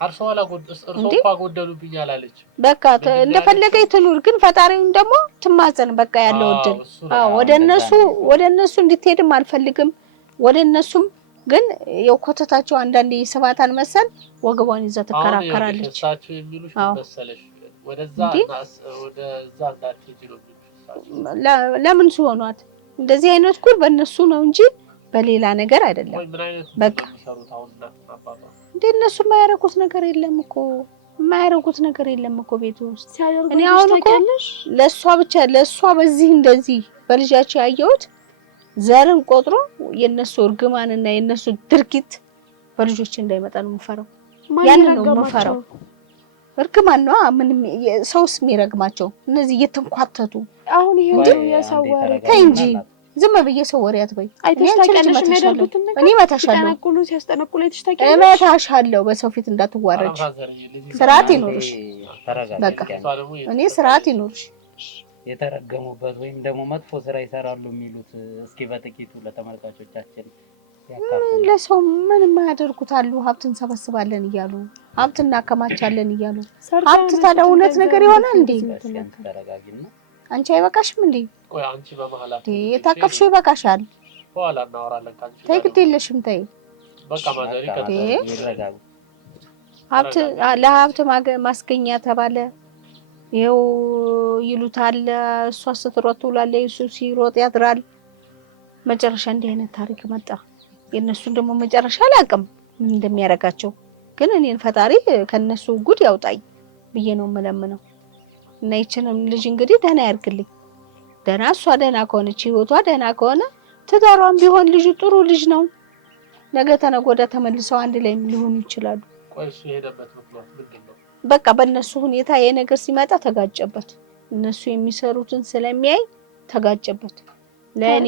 አርሰዋላ እርሶ እኮ አጎደሉብኝ አላለች። በቃ እንደፈለገ ትኑር፣ ግን ፈጣሪውን ደግሞ ትማጸን በቃ ያለው እድል። ወደ እነሱ እንድትሄድም አልፈልግም። ወደ እነሱም ግን የኮተታቸው አንዳንዴ ይስባታል መሰል ወገቧን ይዛ ትከራከራለች። እሳቸው የሚሉሽ መሰለሽ ወደዛ እንዳትሄጂ ነው የሚሉሽ። ለምን ሲሆኗት እንደዚህ አይነት ኩል በእነሱ ነው እንጂ በሌላ ነገር አይደለም። በቃ እንደነሱ የማያረጉት ነገር የለም እኮ ቤት ውስጥ። እኔ አሁን እኮ ለሷ በዚህ እንደዚህ በልጃቸው ያየሁት ዘርን ቆጥሮ የነሱ እርግማንና የነሱ ድርጊት በልጆች እንዳይመጣ ነው የምፈራው። ያንን ነው የምፈራው። እርግማን ነው ምንም ሰውስ የሚረግማቸው እነዚህ እየተንኳተቱ። አሁን ይሄ ነው የሰው ወሬ ተይ እንጂ ዝም ብዬ ሰው ወሬ አትበይ። እኔ እመታሻለሁ በሰው ፊት እንዳትዋረጅ። ስርዓት ይኖርሽ። በቃ እኔ ስርዓት ይኖርሽ። የተረገሙበት ወይም ደግሞ መጥፎ ስራ ይሰራሉ የሚሉት እስኪ በጥቂቱ ለተመልካቾቻችን ለሰው ምን የማያደርጉት አሉ? ሀብት እንሰበስባለን እያሉ ሀብት እናከማቻለን እያሉ ሀብት ታዲያ እውነት ነገር ይሆናል እንዴ? ተረጋጊና አንቺ አይበቃሽም እንዴ? ቆይ አንቺ በመሐላ የታቀፍሽው ይበቃሻል። በኋላ እናወራለን ካንቺ። ተይ ግድ የለሽም ተይ። በቃ ማዘሪ ይረጋጉ። ለሀብት ማስገኛ ተባለ ይኸው ይሉታል። እሷ ስትሮጥ ትውላለች፣ እሱ ሲሮጥ ያድራል። መጨረሻ እንዲህ አይነት ታሪክ መጣ። የነሱን ደግሞ መጨረሻ አላውቅም ምን እንደሚያረጋቸው፣ ግን እኔን ፈጣሪ ከነሱ ጉድ ያውጣኝ ብዬ ነው የምለምነው። እና ይችንም ልጅ እንግዲህ ደህና ያርግልኝ። ደህና እሷ ደህና ከሆነች ህይወቷ ደህና ከሆነ ትዳሯም ቢሆን ልጁ ጥሩ ልጅ ነው። ነገ ተነገ ወዲያ ተመልሰው አንድ ላይ ሊሆኑ ይችላሉ። ቆይ እሱ የሄደበት ምክንያት ምንድን ነው? በቃ በእነሱ ሁኔታ የነገር ሲመጣ ተጋጨበት። እነሱ የሚሰሩትን ስለሚያይ ተጋጨበት። ለኔ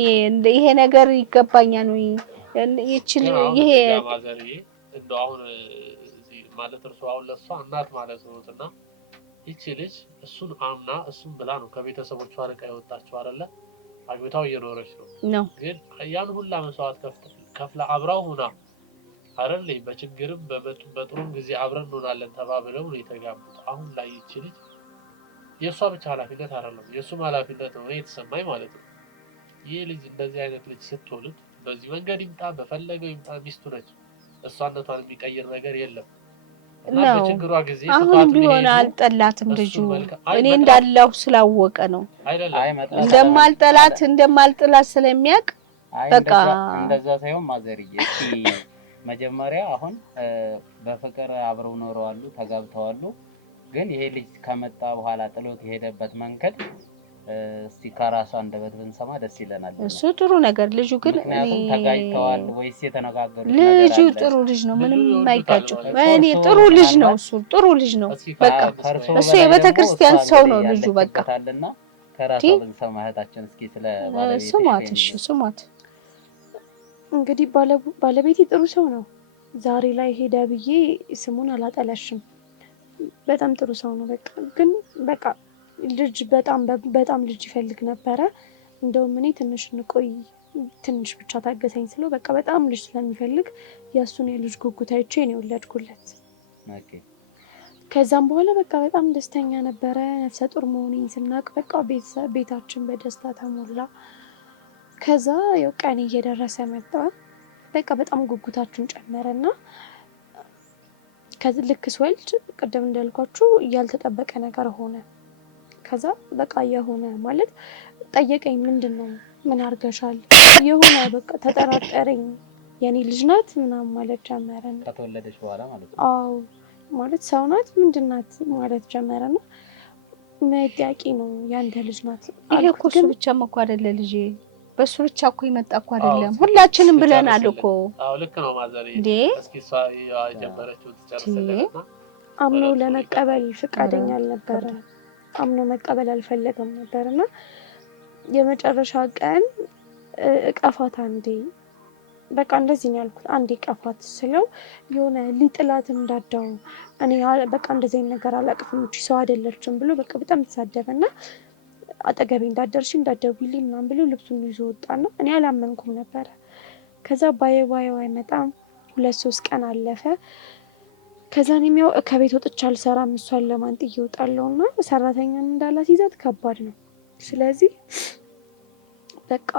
ይሄ ነገር ይገባኛል ነው ይሄ ማዘሪ እንደው አሁን ማለት እርሱ አሁን ለሷ እናት ማለት ነውና ይቺ ልጅ እሱን አምና እሱን ብላ ነው ከቤተሰቦቿ ርቃ የወጣችው አይደለ? አግብታው እየኖረች ነው። ግን ያን ሁላ መስዋዕት ከፍላ አብራው ሆና አይደል? በችግርም በጥሩም ጊዜ አብረን እንሆናለን ተባብለው ነው የተጋቡት። አሁን ላይ ይቺ ልጅ የሷ ብቻ ኃላፊነት አይደለም የሱም ኃላፊነት ነው የተሰማኝ ማለት ነው። ይህ ልጅ እንደዚህ አይነት ልጅ ስትወልድ በዚህ መንገድ ይምጣ በፈለገው ይምጣ ሚስቱ ነች። እሷነቷን የሚቀይር ነገር የለም። እና በችግሯ ጊዜ አሁን ቢሆን አልጠላትም ልጁ። እኔ እንዳለው ስላወቀ ነው እንደማልጠላት ስለሚያውቅ በቃ እንደዛ ሳይሆን ማዘርዬ እስኪ መጀመሪያ አሁን በፍቅር አብረው ኖረዋሉ ተጋብተዋሉ። ግን ይሄ ልጅ ከመጣ በኋላ ጥሎት የሄደበት መንገድ እስቲ ከራሷ አንደበት ብንሰማ ደስ ይለናል። እሱ ጥሩ ነገር ልጁ ግን ተጋጭተዋል ወይስ የተነጋገሩት ነገር አለ? ልጁ ጥሩ ልጅ ነው፣ ምንም የማይጋጩ እኔ ጥሩ ልጅ ነው። እሱ ጥሩ ልጅ ነው። በቃ እሱ የቤተክርስቲያን ሰው ነው ልጁ። በቃ ከራሷ ብንሰማ እህታችን እስኪ ስለ ባለቤት ስሟት። እሺ ስሟት። እንግዲህ ባለቤቴ ጥሩ ሰው ነው። ዛሬ ላይ ሄዳ ብዬ ስሙን አላጠላሽም። በጣም ጥሩ ሰው ነው። በቃ ግን በቃ ልጅ በጣም ልጅ ይፈልግ ነበረ። እንደውም እኔ ትንሽ እንቆይ ትንሽ ብቻ ታገሰኝ ስለው በቃ በጣም ልጅ ስለሚፈልግ የእሱን የልጅ ጉጉት አይቼ ነው የወለድኩለት። ከዛም በኋላ በቃ በጣም ደስተኛ ነበረ። ነፍሰ ጡር መሆኔን ስናቅ በቃ ቤታችን በደስታ ተሞላ። ከዛ ያው ቀን እየደረሰ መጣ። በቃ በጣም ጉጉታችን ጨመረና ከዚህ ልክ ስወልድ ቅድም እንዳልኳችሁ ያልተጠበቀ ነገር ሆነ። ከዛ በቃ የሆነ ማለት ጠየቀኝ። ምንድነው ምን አርገሻል? የሆነ በቃ ተጠራጠረኝ። የኔ ልጅ ናት ምናምን ማለት ጀመረና ከተወለደች በኋላ ማለት ነው። አዎ ማለት ሰው ናት ምንድናት ማለት ጀመረና መጥያቂ ነው ያንተ ልጅ ናት። ይሄ እኮ እሱ ብቻም እኮ አይደለ ልጄ፣ በሱ ብቻ እኮ ይመጣ እኮ አይደለም፣ ሁላችንም ብለናል እኮ። አዎ ልክ ነው ማዘሬ። እስኪ እሷ የጀመረችው ትጨርስልኝና አምኖ ለመቀበል ፍቃደኛ አልነበረ። አምኖ መቀበል አልፈለገም ነበርና የመጨረሻ ቀን እቀፋት አንዴ በቃ እንደዚህ ነው ያልኩት። አንዴ ቀፋት ስለው የሆነ ሊጥላት እንዳዳው እኔ በቃ እንደዚህ ነገር አላቅፍም እቺ ሰው አይደለችም ብሎ በቃ በጣም ተሳደበና አጠገቤ እንዳደርሽ እንዳደውልኝ ምናምን ብሎ ልብሱን ይዞ ወጣና እኔ አላመንኩም ነበረ። ከዛ ባየው አይመጣም። 2-3 ቀን አለፈ። ከዛን የሚያው ከቤት ወጥቼ አልሰራም እሷን ለማን ጥዬ እወጣለሁና ሰራተኛን እንዳላስይዛት ከባድ ነው። ስለዚህ በቃ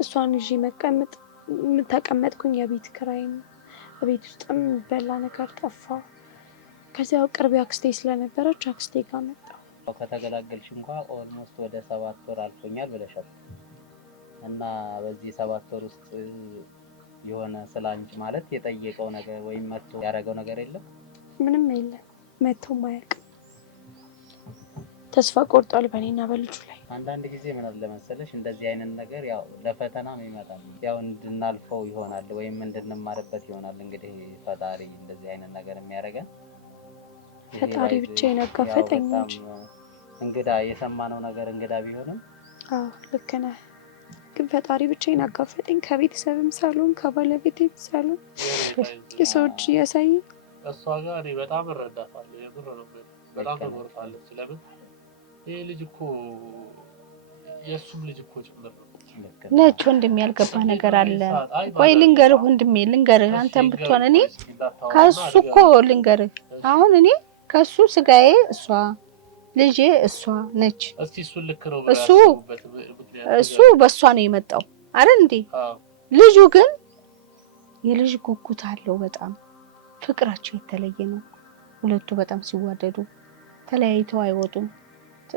እሷን ይዤ ተቀመጥኩኝ። የቤት ኪራይም ቤት ውስጥም በላ ነገር ጠፋ። ከዚያው ቅርብ አክስቴ ስለነበረች አክስቴ ጋር መጣሁ። ከተገላገልሽ እንኳን ኦልሞስት ወደ 7 ወር አልፎኛል ብለሻል እና በዚህ 7 ወር ውስጥ የሆነ ስላንቺ ማለት የጠየቀው ነገር ወይም መጥቶ ያደረገው ነገር የለም? ምንም የለም። መጥቶ ማያውቅ ተስፋ ቆርጧል በእኔና በልጁ ላይ። አንዳንድ ጊዜ ምን አለ መሰለሽ እንደዚህ አይነት ነገር ያው ለፈተናም ይመጣል። ያው እንድናልፈው ይሆናል ወይም እንድንማርበት ይሆናል። እንግዲህ ፈጣሪ እንደዚህ አይነት ነገር የሚያደርገን ፈጣሪ ብቻ ይነጋፈጠኝ እንጂ እንግዳ የሰማነው ነገር እንግዳ ቢሆንም ልክ ነህ። ግን ፈጣሪ ብቻ ይነጋፈጠኝ ከቤተሰብም ሳልሆን ከባለቤቴም ሳልሆን የሰዎች እያሳይ እሷ ጋር እኔ በጣም እረዳታለሁ። የምር ነው በጣም ተጎድታለች። ለምን ይሄ ልጅ እኮ የእሱም ልጅ እኮ ጭምር ነው። ነጭ ወንድሜ ያልገባ ነገር አለ። ቆይ ልንገርህ ወንድሜ ልንገርህ፣ አንተም ብትሆን እኔ ከሱ እኮ ልንገርህ፣ አሁን እኔ ከሱ ስጋዬ እሷ ልጄ እሷ ነች። እስቲ እሱ ልክ ነው እሱ በሷ ነው የመጣው አይደል እንዴ? ልጁ ግን የልጅ ጉጉት አለው በጣም ፍቅራቸው የተለየ ነው። ሁለቱ በጣም ሲዋደዱ ተለያይተው አይወጡም።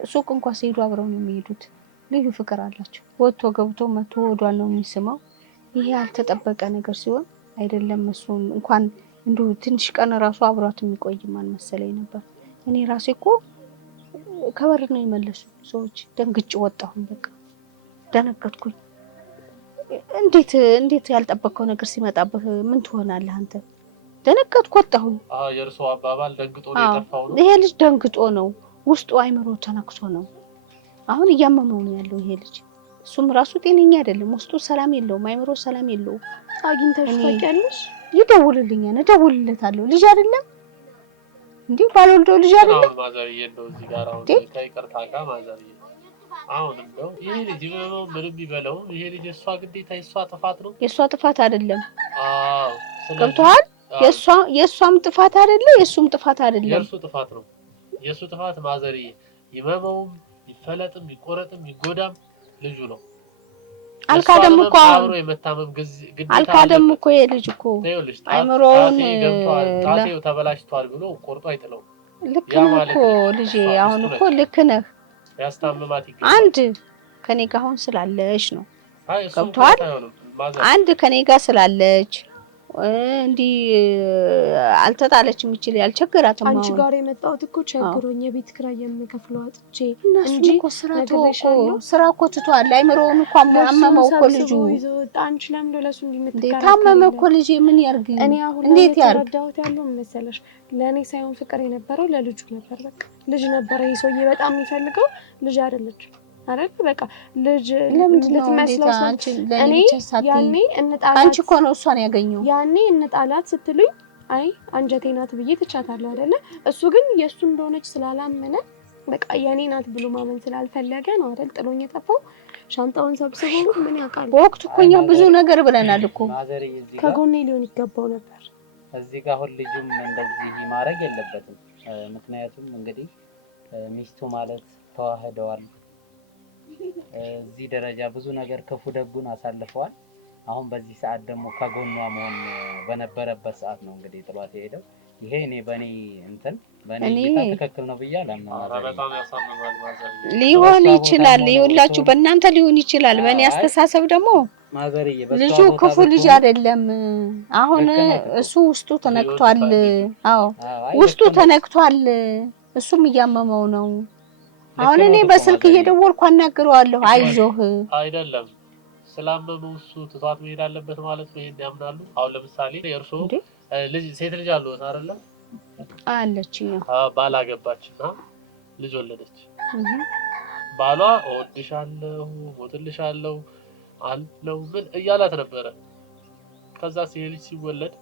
ሱቅ እንኳን ሲሄዱ አብረው ነው የሚሄዱት። ልዩ ፍቅር አላቸው። ወጥቶ ገብቶ መቶ ወዷን ነው የሚስመው። ይሄ ያልተጠበቀ ነገር ሲሆን አይደለም እሱ እንኳን እንዱ ትንሽ ቀን ራሱ አብሯት የሚቆይ ማን መሰለኝ ነበር። እኔ ራሴ እኮ ከበር ነው የመለሱ ሰዎች ደንግጬ ወጣሁኝ። በቃ ደነገጥኩኝ። እንዴት ያልጠበቀው ነገር ሲመጣብህ ምን ትሆናለህ አንተ? ደነገጥኩ ወጣሁኝ። የእርሱ አባባል ደንግጦ ነው የጠፋው ነው። ይሄ ልጅ ደንግጦ ነው፣ ውስጡ አይምሮ ተነክሶ ነው። አሁን እያመመው ነው ያለው ይሄ ልጅ። እሱም ራሱ ጤነኛ አይደለም፣ ውስጡ ሰላም የለውም፣ አይምሮ ሰላም የለውም። አግኝተሽ ታውቂያለሽ? ይደውልልኛል፣ እደውልለታለሁ። ልጅ አይደለም እንዴ ባልወልደው ልጅ አይደለም። ማዘርዬ እንደው እዚህ ጋር አሁን ከይቅርታ ጋር ማዘርዬ አሁን እንደው ይሄ ልጅ ምንም ቢበለው ይሄ ልጅ እሷ ግዴታ የሷ ጥፋት ነው። የሷ ጥፋት አይደለም። ገብቶሃል? የሷም ጥፋት አይደለም፣ የሱም ጥፋት አይደለም። የሱ ጥፋት ነው። የሱ ጥፋት ማዘርዬ ይመመውም ይፈለጥም ይቆረጥም ይጎዳም ልጁ ነው። አልካደም እኮ አብሮ የመታመም ግዴታ አልካደም እኮ የልጅ እኮ አይምሮውን ጣቴው ተበላሽቷል ብሎ ቆርጦ አይጥለው። ልክ ነህ እኮ ልጄ፣ አሁን እኮ ልክ ነህ። ያስታምማት ይገባል። አንድ ከኔ ጋር አሁን ስላለሽ ነው። ገብቶሃል? አንድ ከኔ ጋር ስላለች እንዲህ አልተጣለችም ይችል ያልቸገራትም። አንቺ ጋር የመጣሁት እኮ ቸግሮኝ የቤት ኪራይ የምከፍለው አጥቼ እንጂ እኮ ስራ እኮ ትቷል። አይምሮውን እኮ አመመው እኮ ልጁ። አንቺ ለምን ለሱ እንዲምትከራ ታመመ እኮ ልጄ፣ ምን ያርግ? እኔ አሁን እንዴት ያርግ? ተረዳሁት ያለው መሰለሽ፣ ለኔ ሳይሆን ፍቅር የነበረው ለልጁ ነበር። በቃ ልጅ ነበር ይሄ ሰውዬ በጣም የሚፈልገው፣ ልጅ አይደለችም አይደል? በቃ ልጅ ልትመስለው እኔ ያኔ እንጣላት አንቺ እኮ ነው እሷን ያገኘው። ያኔ እንጣላት ስትሉኝ አይ አንጀቴ ናት ብዬ ትቻታለሁ አይደለ? እሱ ግን የሱ እንደሆነች ስላላመነ በቃ የኔ ናት ብሎ ማመን ስላልፈለገ ነው አይደል ጥሎኝ የጠፋው። ሻንጣውን ሰብስቦ ምን ያውቃል። በወቅቱ እኮ እኛ ብዙ ነገር ብለናል እኮ። ከጎኔ ሊሆን ይገባው ነበር። እዚህ ጋር አሁን ልጁም እንደዚህ ማድረግ የለበትም። ምክንያቱም እንግዲህ ሚስቱ ማለት ተዋህደዋል። እዚህ ደረጃ ብዙ ነገር ክፉ ደጉን አሳልፈዋል። አሁን በዚህ ሰዓት ደግሞ ከጎኗ መሆን በነበረበት ሰዓት ነው እንግዲህ ጥሏት የሄደው። ይሄ እኔ በኔ ትክክል ነው ብዬ አላምንም። በጣም ያሳምማል ማዘርዬ። ሊሆን ይችላል፣ ይኸውላችሁ በእናንተ ሊሆን ይችላል። በእኔ አስተሳሰብ ደግሞ ማዘርዬ ልጁ ክፉ ልጅ አይደለም። አሁን እሱ ውስጡ ተነክቷል። አዎ ውስጡ ተነክቷል። እሱም እያመመው ነው። አሁን እኔ በስልክ እየደወልኩ አናግረዋለሁ። አይዞህ አይደለም ስላመመው እሱ ትቷት መሄድ አለበት ማለት ነው። ይሄን ያምናሉ። አሁን ለምሳሌ የእርሶ ልጅ ሴት ልጅ አለዎት አይደለ? አለችኝ። ባል አገባችና ልጅ ወለደች። ባሏ እወድሻለሁ፣ ሞትልሻለሁ አለው ምን እያላት ነበረ። ከዛ ልጅ ሲወለድ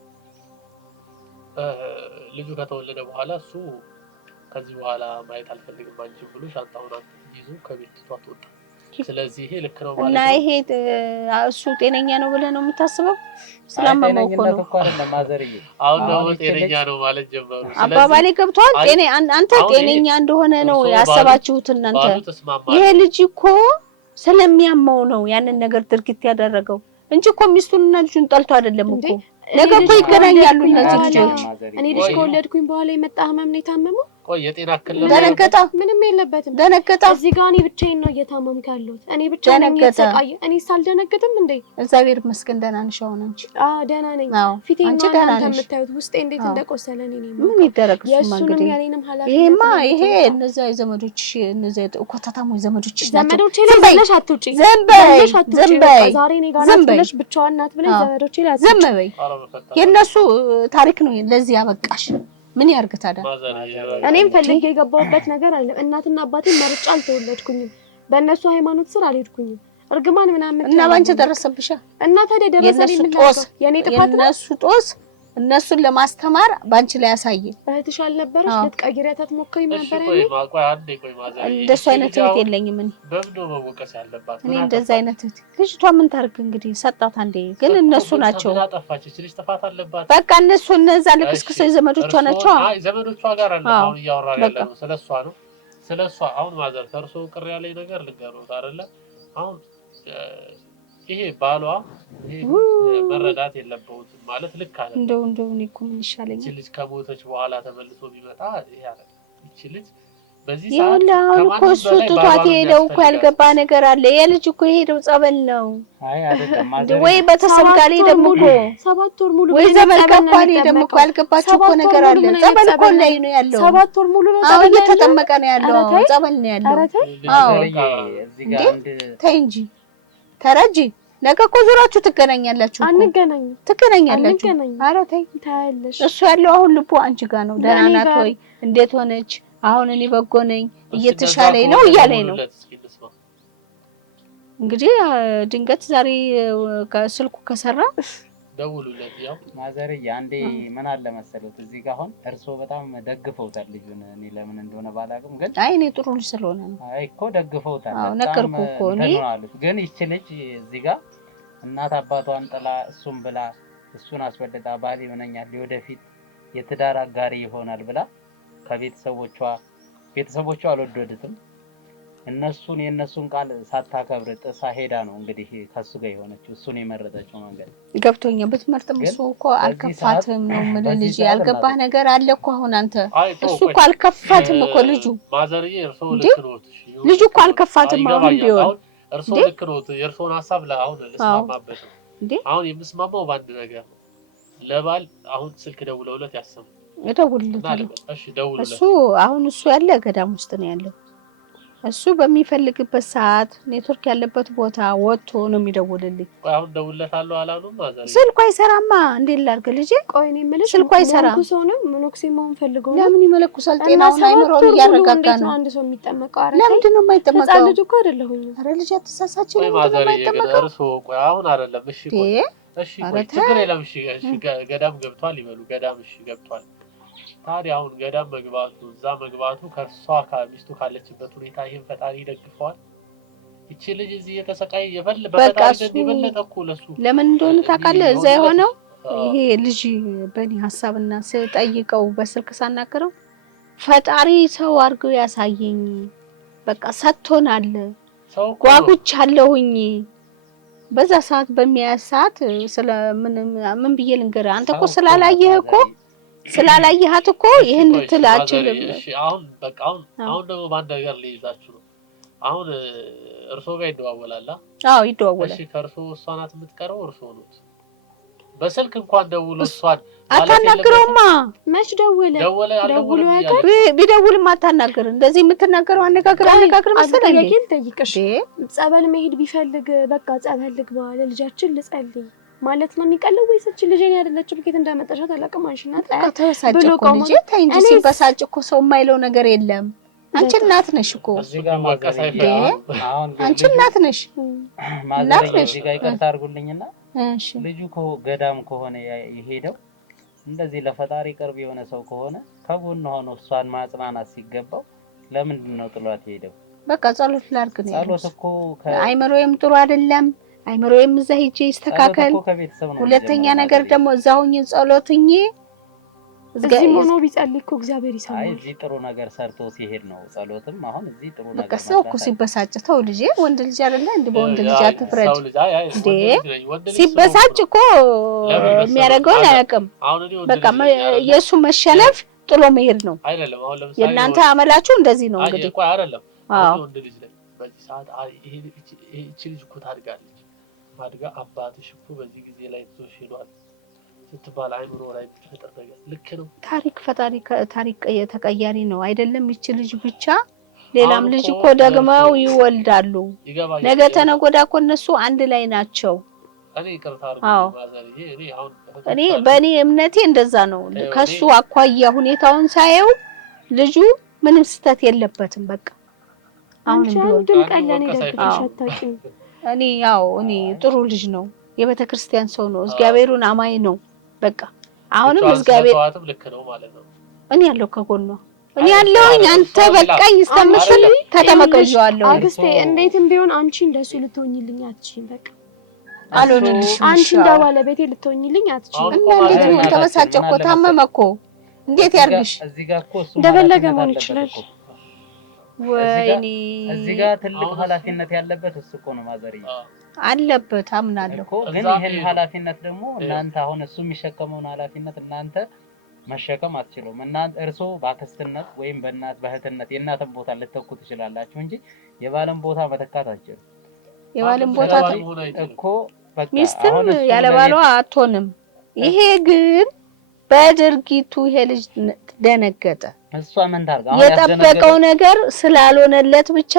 ልጁ ከተወለደ በኋላ እሱ ከዚህ በኋላ ማየት አልፈልግም አንቺ ብሎ ሻንጣውን ይዞ ከቤት ትቷት ወጣ። ስለዚህ ይሄ ልክ ነው እና ማለት ነው። ይሄ እሱ ጤነኛ ነው ብለህ ነው የምታስበው? ስላመመው እኮ ነው። አሁን ደግሞ ጤነኛ ነው ማለት ጀመሩ። አባባሌ ገብቷል። አንተ ጤነኛ እንደሆነ ነው ያሰባችሁት እናንተ። ይሄ ልጅ እኮ ስለሚያመው ነው ያንን ነገር ድርጊት ያደረገው እንጂ እኮ ሚስቱንና ልጁን ጠልቶ አይደለም እኮ። ነገ እኮ ይገናኛሉ እነዚህ ልጆች። እኔ ልጅ ከወለድኩኝ በኋላ የመጣ ህመም ነው የታመመው። ቆይ የጤና እክል ደነገጠ። ምንም የለበትም። ደነገጠ። እዚህ ጋር እኔ ብቻዬን ነው እየታመምኩ ያለሁት። እኔ ብቻዬን ነኝ የተሰቃየ። እኔ ሳልደነግጥም እንዴ? እግዚአብሔር ይመስገን ደህና ነሽ አሁን አንቺ? ደህና ነኝ። ፊቴን አንቺ ደህና ነሽ? የምታዩት ውስጤ እንዴት እንደቆሰለ እኔ ነኝ። ምን ይደረግ እሱማ እንግዲህ ያለኝንም ኃላፊነት ይሄ እነዛ የዘመዶችሽ እነዛ ኮታታሞች ዘመዶችሽ ናቸው። ዘመዶቼ ላይ ዘለሽ አትውጪ። ዝም በይ። ዛሬ እኔ ጋር ናት ብለሽ ብቻዋን ናት ብለሽ ዘመዶቼ ላይ ዝም በይ። የነሱ ታሪክ ነው ለዚህ ያበቃሽ። ምን ያርግ ታዲያ? እኔም ፈልጌ የገባሁበት ነገር አለ። እናትና አባቴን መርጬ አልተወለድኩኝም። በእነሱ ሃይማኖት ስር አልሄድኩኝም። እርግማን ምናምን እና ባንቺ ደረሰብሻ እና ታዲያ ደረሰልኝ። ምን ላድርግ? የኔ ጥፋት ነው። የነሱ ጦስ እነሱን ለማስተማር ባንቺ ላይ ያሳየ እህትሽ አልነበረሽ? ልትቀይሪያት አትሞክሪም ነበር? እንደሱ አይነት እህት የለኝም እኔ። በብዶ መወቀስ ያለባት እኔ እንደዛ አይነት እህት ልጅቷ ምን ታርግ እንግዲህ ሰጣት አንዴ። ግን እነሱ ናቸው በቃ እነሱ እነዛ ልክስክስ ዘመዶቿ ናቸው። አይ ዘመዶቿ ጋር አለ አሁን እያወራን ያለው ስለሷ ነው። ስለሷ አሁን ማዘር ተርሶ ቅር ያለኝ ነገር ልንገሩት አይደለ? አሁን ይሄ ባሏ መረዳት የለበትም ማለት ልክ አይደለም። እንደው እኔ እኮ ምን ይሻለኛል? እቺ ልጅ ከሞተች በኋላ ተመልሶ ቢመጣ ይሄ አይደል? እቺ ልጅ በዚህ ሰዓት አሁን እኮ እሱ ትቷት የሄደው እኮ ያልገባ ነገር አለ። የልጅ እኮ የሄደው ጸበል ነው። አይ አይደለም ወይ ቤተሰብ ጋር ደግሞ እኮ 7 ወር ሙሉ ወይ ዘመድ ከፋኔ ደግሞ እኮ ያልገባችሁ እኮ ነገር አለ። ጸበል እኮ ላይ ነው ያለው። 7 ወር ሙሉ ነው ጸበል እየተጠመቀ ነው ያለው። ጸበል ነው ያለው። አዎ ተይ እንጂ ተረጂ። ነገ እኮ ዙራችሁ ትገናኛላችሁ። አንገናኝም። ትገናኛላችሁ። ኧረ ተይ ታያለሽ። እሱ ያለው አሁን ልቡ አንቺ ጋር ነው። ደህና ናት ወይ? እንዴት ሆነች? አሁን እኔ በጎ ነኝ እየተሻለኝ ነው እያለኝ ነው። እንግዲህ ድንገት ዛሬ ስልኩ ከሰራ ደውሉለት። ያው ማዘርዬ አንዴ ምን አለ መሰሉት እዚህ ጋር አሁን እርሶ በጣም ደግፈውታል ልጁን። እኔ ለምን እንደሆነ ባላውቅም ግን አይ እኔ ጥሩ ልጅ ስለሆነ ነው። አይ እኮ ደግፈውታል። አዎ ነገርኩ እኮ እኔ ግን ይቺ ልጅ እዚህ ጋር እናት አባቷን ጥላ እሱን ብላ እሱን አስበልጣ ባል ይሆነኛል ወደፊት የትዳር አጋሪ ይሆናል ብላ ከቤተሰቦቿ አልወደዱትም። የነሱን ቃል ሳታከብር ጥሳ ሄዳ ነው እንግዲህ ከሱ ጋር የሆነችው። እሱን የመረጠችው መንገድ ገብቶኛል። ብትመርጥም እሱ እኮ አልከፋትም ነው የምልህ። ልጅ ያልገባህ ነገር አለ እኮ አሁን አንተ። እሱ እኮ አልከፋትም እኮ ልጁ ማዘርዬ እርሶ ልክ ነው። ልጁ እኮ አልከፋትም አሁን ቢሆን እርሶ ልክ ነው። የእርሶን ሐሳብ አሁን ልስማማበት ነው። አሁን የምስማማው ባንድ ነገር ለባል አሁን ስልክ ደውለውለት ያሰሙ እደውልለታለሁ። እሺ ደውልለት። እሱ አሁን እሱ ያለ ገዳም ውስጥ ነው ያለው። እሱ በሚፈልግበት ሰዓት ኔትወርክ ያለበት ቦታ ወጥቶ ነው የሚደውልልኝ። ቆይ አሁን ደውልለታለሁ አላሉም ማዘር? ስልኩ አይሰራማ። እንዴት ላድርግ ልጄ? ቆይ እኔ የምልሽ ስልኩ አይሰራም። ሰው ነው ሞኖክሲ መሆን ፈልገው ለምን ይመለኩሳል? ጤናውን አይምሮውን እያረጋጋ ነው። አንድ ሰው የሚጠመቀው አይደል? ለምንድን ነው የማይጠመቀው? ህፃን ልጅ እኮ አይደለሁኝ። ኧረ ልጅ አትሳሳች ነው የማይጠመቀው። እርሶ ቆይ አሁን አይደለም። እሺ ቆይ እሺ ቆይ ችግር የለም። እሺ ገዳም ገብቷል ይበሉ። ገዳም እሺ ገብቷል። ታዲያ አሁን ገዳም መግባቱ እዛ መግባቱ ከሷ ሚስቱ ካለችበት ሁኔታ ይሄን ፈጣሪ ይደግፈዋል? እቺ ልጅ እዚህ የተሰቃየ በፈጣሪ እንደበለጠ እኮ ለሱ ለምን እንደሆነ ታውቃለህ? እዛ የሆነው ይሄ ልጅ በእኔ ሐሳብና ስጠይቀው በስልክ ሳናገረው ፈጣሪ ሰው አድርጎ ያሳየኝ በቃ ሰጥቶናል ጓጉቻለሁኝ። በዛ ሰዓት በሚያያዝ ሰዓት ምን ብዬ ልንገርህ? አንተ እኮ ስላላየሃት እኮ ይሄን ልትል አችልም። እሺ አሁን በቃ አሁን ደግሞ ባንድ ነገር ልይዛችሁ ነው። አሁን እርሶ ጋር ይደዋወላል? አዎ ይደዋወላል። እሺ ከእርሶ እሷ ናት የምትቀረው? እርሶ ነው በስልክ እንኳን ደውሎ እሷን አታናግረውማ። መች ደውሎ ቢደውልም አታናግር። እንደዚህ የምትናገረው አነጋገር መሰለኝ። ግን ጠይቅሽ ጸበል መሄድ ቢፈልግ በቃ ጸበል ልግባ ለልጃችን ልጸልይ ማለት ነው የሚቀለው ወይስ እቺ ልጅ ነው ያደለችው? በከት እንዳመጣሻት አላውቅም። አንቺና ተበሳጭ እኮ ልጅ ታይ እንጂ ሲበሳጭ እኮ ሰው የማይለው ነገር የለም። አንቺ እናት ነሽ እኮ አንቺ እናት ነሽ። እናት ነሽ። እዚህ ጋር ይቅርታ አድርጉልኝና እሺ ልጁ ገዳም ከሆነ የሄደው እንደዚህ ለፈጣሪ ቅርብ የሆነ ሰው ከሆነ ከጎን ሆኖ እሷን ማጽናናት ሲገባው ለምንድን ነው ጥሏት ሄደው? በቃ ጸሎት ላድርግ ነው ጸሎት እኮ አይምሮዬም ጥሩ አይደለም አይምሮዬም እዛ ሄጄ ይስተካከል ሁለተኛ ነገር ደግሞ እዛውኝ ጸሎትኝ እዚህ ሆኖ ቢጸልይ እኮ እግዚአብሔር ይሰማል አይ እዚህ ጥሩ ነገር ሰርቶ ሲሄድ ነው ጸሎትም አሁን እዚህ ጥሩ ነገር በቃ ሰው እኮ ሲበሳጭተው ልጅ ወንድ ልጅ አይደለ እንዴ በወንድ ልጅ አትፍረድ ሲበሳጭ እኮ የሚያደርገው አያውቅም በቃ የሱ መሸነፍ ጥሎ መሄድ ነው አይደለም አሁን ለምሳሌ የእናንተ አመላችሁ እንደዚህ ነው እንግዲህ አይ አይደለም አሁን ወንድ ልጅ ላይ በዚህ ሰዓት ይሄ ልጅ እኮ ታድጋለች ማድጋ አባትሽ እኮ በዚህ ጊዜ ላይ ተዞሽ ሄዷል ስትባል አይምሮ ላይ ተጠረገ ልክ ነው ታሪክ ፈጣሪ ታሪክ ተቀያሪ ነው አይደለም ይች ልጅ ብቻ ሌላም ልጅ እኮ ደግመው ይወልዳሉ ነገ ተነጎዳ እኮ እነሱ አንድ ላይ ናቸው እኔ ይቅርታ እኔ በእኔ እምነቴ እንደዛ ነው ከሱ አኳያ ሁኔታውን ሳየው ልጁ ምንም ስተት የለበትም በቃ አሁን ድምቀለኔ ደግፈሽ አታውቂም እኔ ጥሩ ልጅ ነው የቤተክርስቲያን ሰው ነው እግዚአብሔርን አማኝ ነው በቃ አሁንም እግዚአብሔር ልክ ነው ማለት ነው እኔ ያለው ከጎኗ እኔ ያለውኝ አንተ በቃኝስተምሽል ተተመቀየዋለሁ አግስቴ እንዴትም ቢሆን አንቺ እንደሱ ልትሆኝልኝ አትችይም በቃ አልሆንልሽ አንቺ እንደባለቤቴ ልትሆኝልኝ አትችይም እንዴት ነው ተበሳጨኮ ታመመኮ እንዴት ያርግሽ እዚህ ጋር እኮ እሱ እንደበለገ መሆን ይችላል ወይኔ እዚህ ጋር ትልቅ ኃላፊነት ያለበት እሱ እኮ ነው ማዘርዬ አለበት አምናለሁ ግን ይሄን ኃላፊነት ደግሞ እናንተ አሁን እሱ የሚሸከመውን ኃላፊነት እናንተ መሸከም አትችሉም እናንተ እርሶ ባክስትነት ወይም በእናት በእህትነት የእናትን ቦታ ልትተኩ ትችላላችሁ እንጂ የባለም ቦታ መተካት አትችሉም የባለም ቦታ እኮ በቃ ሚስትም ያለ ባሏ አትሆንም ይሄ ግን በድርጊቱ ይሄ ልጅ ደነገጠ እሷ ምን ታርጋ የጠበቀው ነገር ስላልሆነለት ብቻ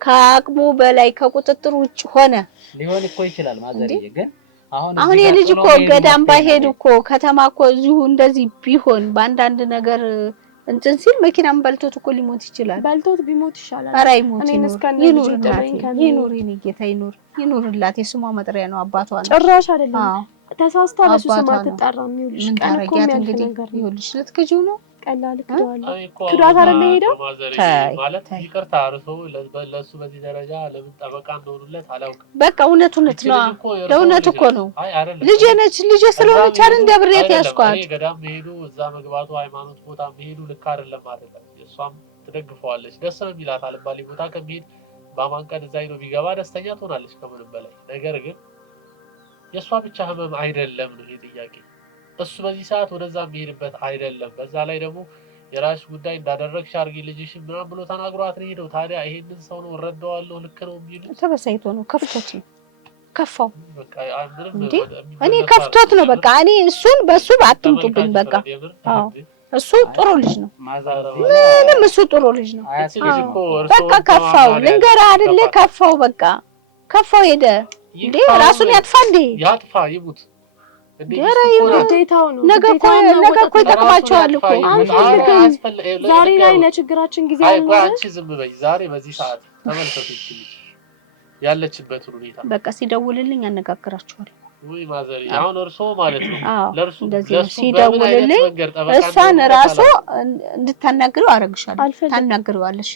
ከአቅሙ በላይ ከቁጥጥር ውጭ ሆነ ሊሆን እኮ ይችላል ማዘርዬ ግን አሁን የልጅ እኮ ገዳም ባይሄድ እኮ ከተማ እኮ እዚሁ እንደዚህ ቢሆን በአንዳንድ ነገር እንትን ሲል መኪናም በልቶት እኮ ሊሞት ይችላል በልቶት ቢሞት ይሻላል አራይ ሞት ይኑር እኔ ጌታ ይኑርላት የስሟ መጥሪያ ነው አባቷ ነው ጭራሽ አይደለም ተሳስታ ለሱ ስም አትጠራም ይውልሽ ቀን እኮ የሚያልፍ ነገር ይውልሽ ልትከጂው ነው ቀላል ክዷት አይደለ ሄደው ማለት ይቅርታ አርሶ ለሱ በዚህ ደረጃ ለምን ጠበቃ እንደሆኑለት አላውቅም በቃ እውነት ነው ለእውነት እኮ ነው ልጅ ነች ልጅ ስለሆነች አይደል እንደ ብሬት ያስኳት ገዳም ሄዱ እዛ መግባቱ ሃይማኖት ቦታ ሄዱ ልክ አይደለም አይደለም እሷም ትደግፈዋለች ደስ ነው የሚላት አልባሌ ቦታ ከመሄድ በማንቀድ እዛ ሄዶ ቢገባ ደስተኛ ትሆናለች ከምንም በላይ ነገር ግን የሷ ብቻ ህመም አይደለም ነው ይሄ ጥያቄ እሱ በዚህ ሰዓት ወደዛ የሚሄድበት አይደለም በዛ ላይ ደግሞ የራስ ጉዳይ እንዳደረግሽ አርጊ ልጅሽ ምናምን ብሎ ተናግሯት ነው ሄደው ታዲያ ይሄንን ሰው ነው ረዳዋለሁ ልክ ነው የሚሉ ተበሳይቶ ነው ከፍቶት ነው ከፋው በቃ እኔ ከፍቶት ነው በቃ እኔ እሱን በሱ አትምጡብኝ በቃ አዎ እሱ ጥሩ ልጅ ነው ምንም እሱ ጥሩ ልጅ ነው በቃ ከፋው ልንገራ አይደለ ከፋው በቃ ከፋው ሄደ እንዴ ራሱን ያጥፋ እንዴ ያጥፋ ይሙት ግዴታው ነው ነገ እኮ ይጠቅማቸዋል እኮ ዛሬ ላይ ለችግራችን ጊዜ አይቆይ አንቺ ዝም በይ ዛሬ በዚህ ሰዓት ተመልሰቱ ያለችበት ሁኔታ በቃ ሲደውልልኝ አነጋግራቸዋለሁ ወይ ማዘሪ አሁን እርሶ ማለት ነው ለርሱ ሲደውልልኝ እሷን ራሱ እንድታናግረው አረግሻለሁ ታናግረዋለሽ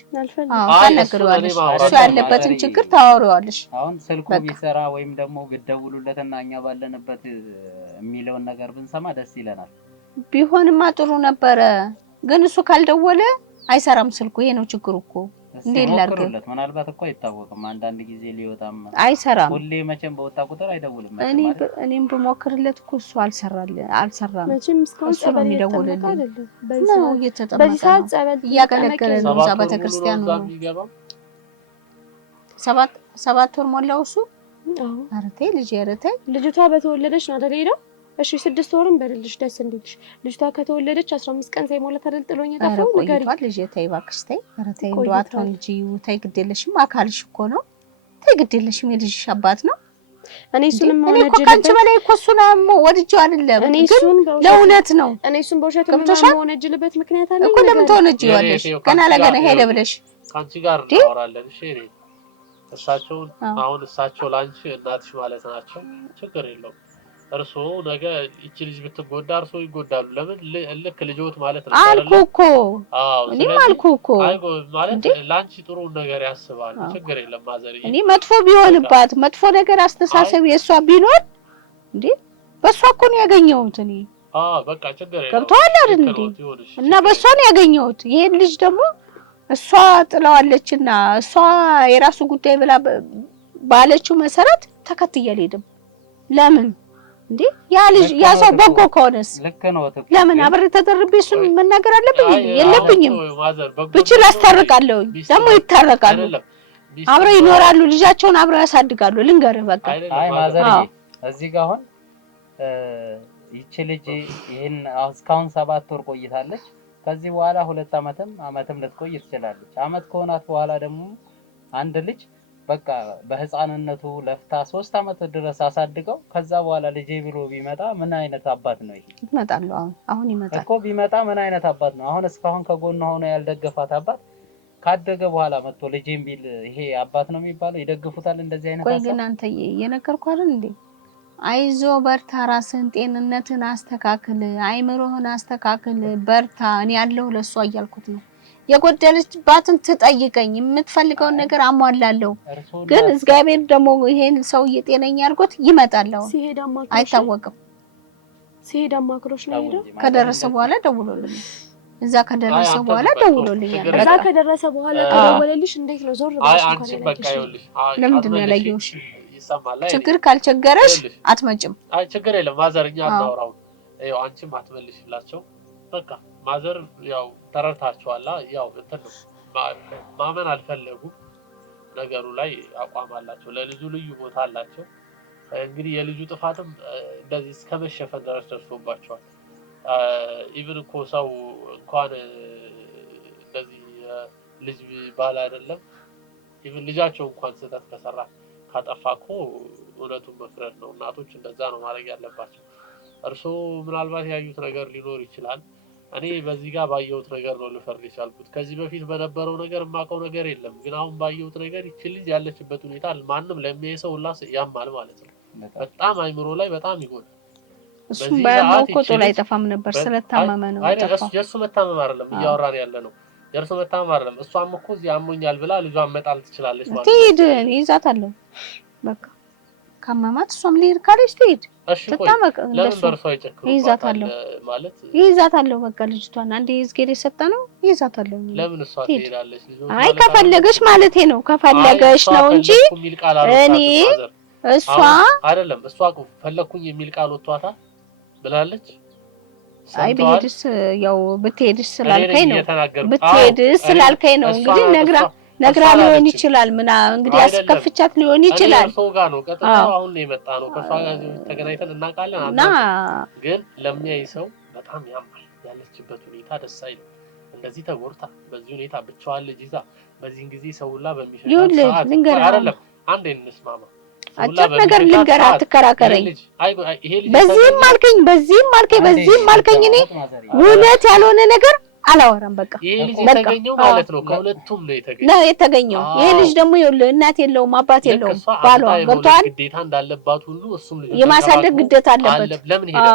ታናግረዋለሽ እሱ ያለበትን ችግር ታወራዋለሽ አሁን ስልኩ ቢሰራ ወይም ደግሞ ብደውሉለትና እኛ ባለንበት የሚለውን ነገር ብንሰማ ደስ ይለናል ቢሆንማ ጥሩ ነበረ ግን እሱ ካልደወለ አይሰራም ስልኩ ይሄ ነው ችግሩ እኮ እንዴ ላርገለት ምናልባት እኮ አይታወቅም አንዳንድ ጊዜ ሊወጣም አይሰራም ሁሌ መቼም በወጣ ቁጥር አይደውልም እኔም በሞክርለት እኮ እሱ አልሰራም መቼም እስካሁን ጸበል ይደውልልኝ ነው በዚህ ሰዓት ጸበል እያገለገለ ነው እዛ ቤተክርስቲያኑ ነው ሰባት ወር ሞላው እሱ አረቴ ልጅ ያረተ ልጅቷ በተወለደች ነው አይደል ሄደው እሺ 6 ወርም በልልሽ ደስ እንዲልሽ ልጅቷ ከተወለደች 15 ቀን ሳይሞላ ተደልጥሎኝ ተፈው ነገር ልጅ ተይ ባክሽ ተይ አረተ እንደዋት ነው ልጅ ተይ ግዴለሽም አካልሽ እኮ ነው ተይ ግዴለሽም የልጅሽ አባት ነው እኔ እሱንም ወነጀ ካንቺ በላይ እኮ እሱ ነው ወድጄው አይደለም እኔ እሱን ለእውነት ነው እኔ እሱን በውሸት ወነጀልበት ምክንያት አለ እኮ ለምን ተወነጀዋለሽ ገና ለገና ሄደ ብለሽ ካንቺ ጋር እናወራለን እሺ እሳቸው አሁን እሳቸው ላንቺ እናትሽ ማለት ናቸው ችግር የለውም እርሶ ነገ እቺ ልጅ ብትጎዳ እርሶ ይጎዳሉ። ለምን ልክ ልጆት ማለት ነው አልኩኮ አዎ እኔም አልኩኮ አይጎ ማለት ላንቺ ጥሩ ነገር ያስባል ችግር የለም ማዘርዬ እኔ መጥፎ ቢሆንባት መጥፎ ነገር አስተሳሰብ የሷ ቢኖር እንዴ በሷ እኮ ነው ያገኘሁት እኔ በቃ ችግር የለም ገብቷል አይደል እንዴ እና በሷ ነው ያገኘሁት ይሄን ልጅ ደግሞ እሷ ጥላዋለችና እሷ የራሱ ጉዳይ ብላ ባለችው መሰረት ተከትዬ አልሄድም ለምን እንዴ ያ ልጅ ያ ሰው በጎ ከሆነስ ልክ ነው ለምን አብሬ ተደርቤ እሱን መናገር አለብኝ የለብኝም ብችል አስታርቃለሁ ደግሞ ይታረቃሉ አብረው ይኖራሉ ልጃቸውን አብረው ያሳድጋሉ ልንገርህ በቃ አይ ማዘር እዚህ ጋር አሁን ይቺ ልጅ ይሄን እስካሁን 7 ወር ቆይታለች ከዚህ በኋላ 2 አመትም ልትቆይ ትችላለች አመት ከሆናት በኋላ ደግሞ አንድ ልጅ በቃ በህፃንነቱ ለፍታ 3 አመት ድረስ አሳድገው ከዛ በኋላ ልጄ ብሎ ቢመጣ ምን አይነት አባት ነው ይሄ ይመጣሉ አሁን ይመጣል እኮ ቢመጣ ምን አይነት አባት ነው አሁን እስካሁን ከጎን ሆኖ ያልደገፋት አባት ካደገ በኋላ መጥቶ ልጄን ቢል ይሄ አባት ነው የሚባለው ይደግፉታል እንደዚህ አይነት ቆይ ግን አንተ የነገርኩህ አይደል እንዴ አይዞ በርታ ራስን ጤንነትን አስተካክል አይምሮህን አስተካክል በርታ እኔ ያለው ለሷ እያልኩት ነው የጎደለችባትን ትጠይቀኝ የምትፈልገውን ነገር አሟላለሁ ግን እግዚአብሔር ደግሞ ይሄን ሰው የጤነኛ አድርጎት ይመጣልው አይታወቅም ሲሄድ አማክሮሽ ነው ሄዶ ከደረሰ በኋላ ደውሎልኝ እዛ ከደረሰ በኋላ ደውሎልኛል እዛ ከደረሰ በኋላ ተደወለልሽ እንዴት ነው ዞር ብለሽ አንቺ በቃ ይኸውልሽ ለምንድን ነው ያላየሁሽ ችግር ካልቸገረሽ አትመጭም አይ ችግር የለም ማዘርኛ አታውራው ይኸው አንቺም አትመልሽላቸው በቃ ማዘር ያው ተረታቸዋላ ያው እንትን ማመን አልፈለጉ ነገሩ ላይ አቋም አላቸው ለልጁ ልዩ ቦታ አላቸው እንግዲህ የልጁ ጥፋትም እንደዚህ እስከመሸፈን ድረስ ደርሶባቸዋል ኢቭን እኮ ሰው እንኳን እንደዚህ ልጅ ባል አይደለም ኢቭን ልጃቸው እንኳን ስህተት ከሰራ ካጠፋኮ እውነቱን መፍረድ ነው እናቶች እንደዛ ነው ማድረግ ያለባቸው እርሶ ምናልባት ያዩት ነገር ሊኖር ይችላል እኔ በዚህ ጋር ባየሁት ነገር ነው ልፈርድ የቻልኩት ከዚህ በፊት በነበረው ነገር ማቀው ነገር የለም ግን አሁን ባየሁት ነገር ይቺ ልጅ ያለችበት ሁኔታ ማንንም ለሚያየው ሁላ ያማል ማለት ነው በጣም አይምሮ ላይ በጣም ይጎዳል እሱም ባይሞቆ ላይ ተፋም ነበር ስለታመመ ነው አይደለም የሱ መታመም አይደለም እያወራን ያለ ነው የርሶ መታመም አይደለም እሷም እኮ እዚህ አሞኛል ብላ ልጇን መጣል ትችላለች ማለት ነው ትሄድ ይዛታለሁ በቃ ካመማት እሷም ሊር ካለች ትሄድ ተጣመቀ ለምን በርሷ አይጨክሩ ይዛታለሁ በቃ ልጅቷን አንዴ ይዝገደ ሰጣነው ይዛታለሁ ለምን እሷ ትሄዳለች አይ ከፈለገሽ ማለቴ ነው ከፈለገሽ ነው እንጂ እኔ እሷ አይደለም እሷ ፈለኩኝ የሚል ቃል ወጥቷታ ብላለች አይ በሄድስ ያው በትሄድስ ስላልከኝ ነው በትሄድስ ስላልከኝ ነው እንግዲህ ነግራ ሊሆን ይችላል ምና እንግዲህ አስከፍቻት ሊሆን ይችላል ሰው ጋር ነው ቀጥታ አሁን ነው የመጣ ነው ከሷ ጋር ተገናኝተን እናቃለን እና ግን ለሚያይ ሰው በጣም ያማል ያለችበት ሁኔታ ደስ አይልም እንደዚህ ተጎርታ በዚህ ሁኔታ ብቻዋን ልጅ ይዛ በዚህን ጊዜ ሰውላ በሚሸጥ አይደለም አንዴ እንስማማ አጭር ነገር ልንገራ አትከራከረኝ በዚህም አልከኝ እኔ እውነት ያልሆነ ነገር አላወራም በቃ ይሄ ልጅ የተገኘው ማለት ነው ከሁለቱም ነው የተገኘው ይሄ ልጅ ደግሞ ይኸውልህ እናት የለውም አባት የለውም ባሏ ገብቷል ግዴታ እንዳለባት ሁሉ እሱም ልጅ የማሳደግ ግዴታ አለበት ለምን ሄደ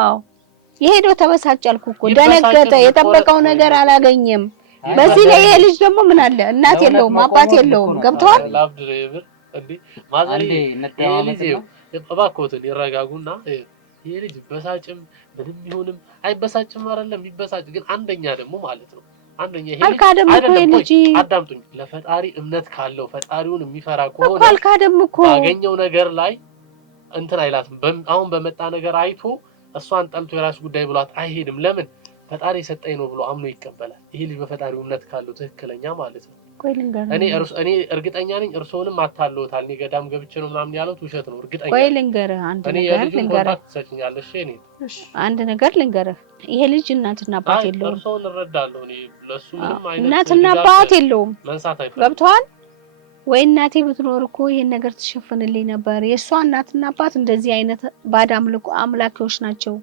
የሄደው ተበሳጫልኩ እኮ ደነገጠ የጠበቀው ነገር አላገኘም በዚህ ላይ ይሄ ልጅ ደግሞ ምን አለ እናት የለውም አባት የለውም ገብቷል ላብድሬብር እንዴ ማዘሪ ልጅ እባክዎትን ይረጋጉና ይሄ ልጅ በሳጭም ምንም ይሁንም አይበሳጭም አይደለም ይበሳጭ ግን አንደኛ ደግሞ ማለት ነው አንደኛ ይሄ ልጅ አዳምጡኝ ለፈጣሪ እምነት ካለው ፈጣሪውን የሚፈራ ከሆነ አልካደም እኮ ባገኘው ነገር ላይ እንትን አይላትም አሁን በመጣ ነገር አይቶ እሷን ጠልቶ የራስ ጉዳይ ብሏት አይሄድም ለምን ፈጣሪ ሰጠኝ ነው ብሎ አምኖ ይቀበላል ይሄ ልጅ በፈጣሪው እምነት ካለው ትክክለኛ ማለት ነው እኔ እርግጠኛ ነኝ እርሶንም አታለውታል እኔ ገዳም ገብቼ ነው ምናምን ያለው ውሸት ነው እርግጠኛ ቆይ ልንገርህ አንድ ነገር ልንገርህ ይሄ ልጅ እናትና አባት የለውም እርሶን እረዳለሁ እኔ ለሱ ምንም አይነት እናትና አባት የለውም መንሳት አይፈልም ገብቷል ወይ እናቴ ብትኖር እኮ ይሄን ነገር ትሸፍንልኝ ነበር የሷ እናትና አባት እንደዚህ አይነት ባድ አምላኪዎች ናቸው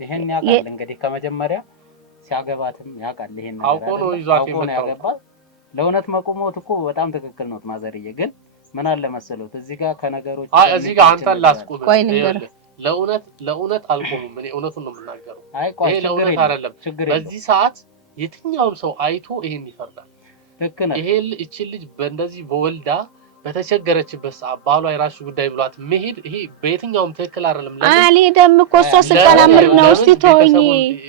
ይሄን ያቃል እንግዲህ ከመጀመሪያ ሲያገባትም ያቃል ይሄን ነገር አውቆ ነው ይዟት የመጣው ለውነት መቆሞት እኮ በጣም ትክክል ነው ማዘርዬ ግን ምን አለ መሰሉት እዚህ ጋር ከነገሮች እዚህ ጋር አንተን ላስቆም ለእውነት አልቆሙም። እኔ እውነቱን ነው የምናገረው። ይሄ ለእውነት አይደለም። በዚህ ሰዓት የትኛውም ሰው አይቶ ይሄን ይፈርዳል። ልክ ነው። ይሄ እቺ ልጅ በእንደዚህ በወልዳ በተቸገረችበት ሰዓት ባሏ የራሱ ጉዳይ ብሏት መሄድ ይሄ በየትኛውም ትክክል አይደለም። አልሄደም እኮ እሷ ስታላምር ነው። እስቲ ተወኝ።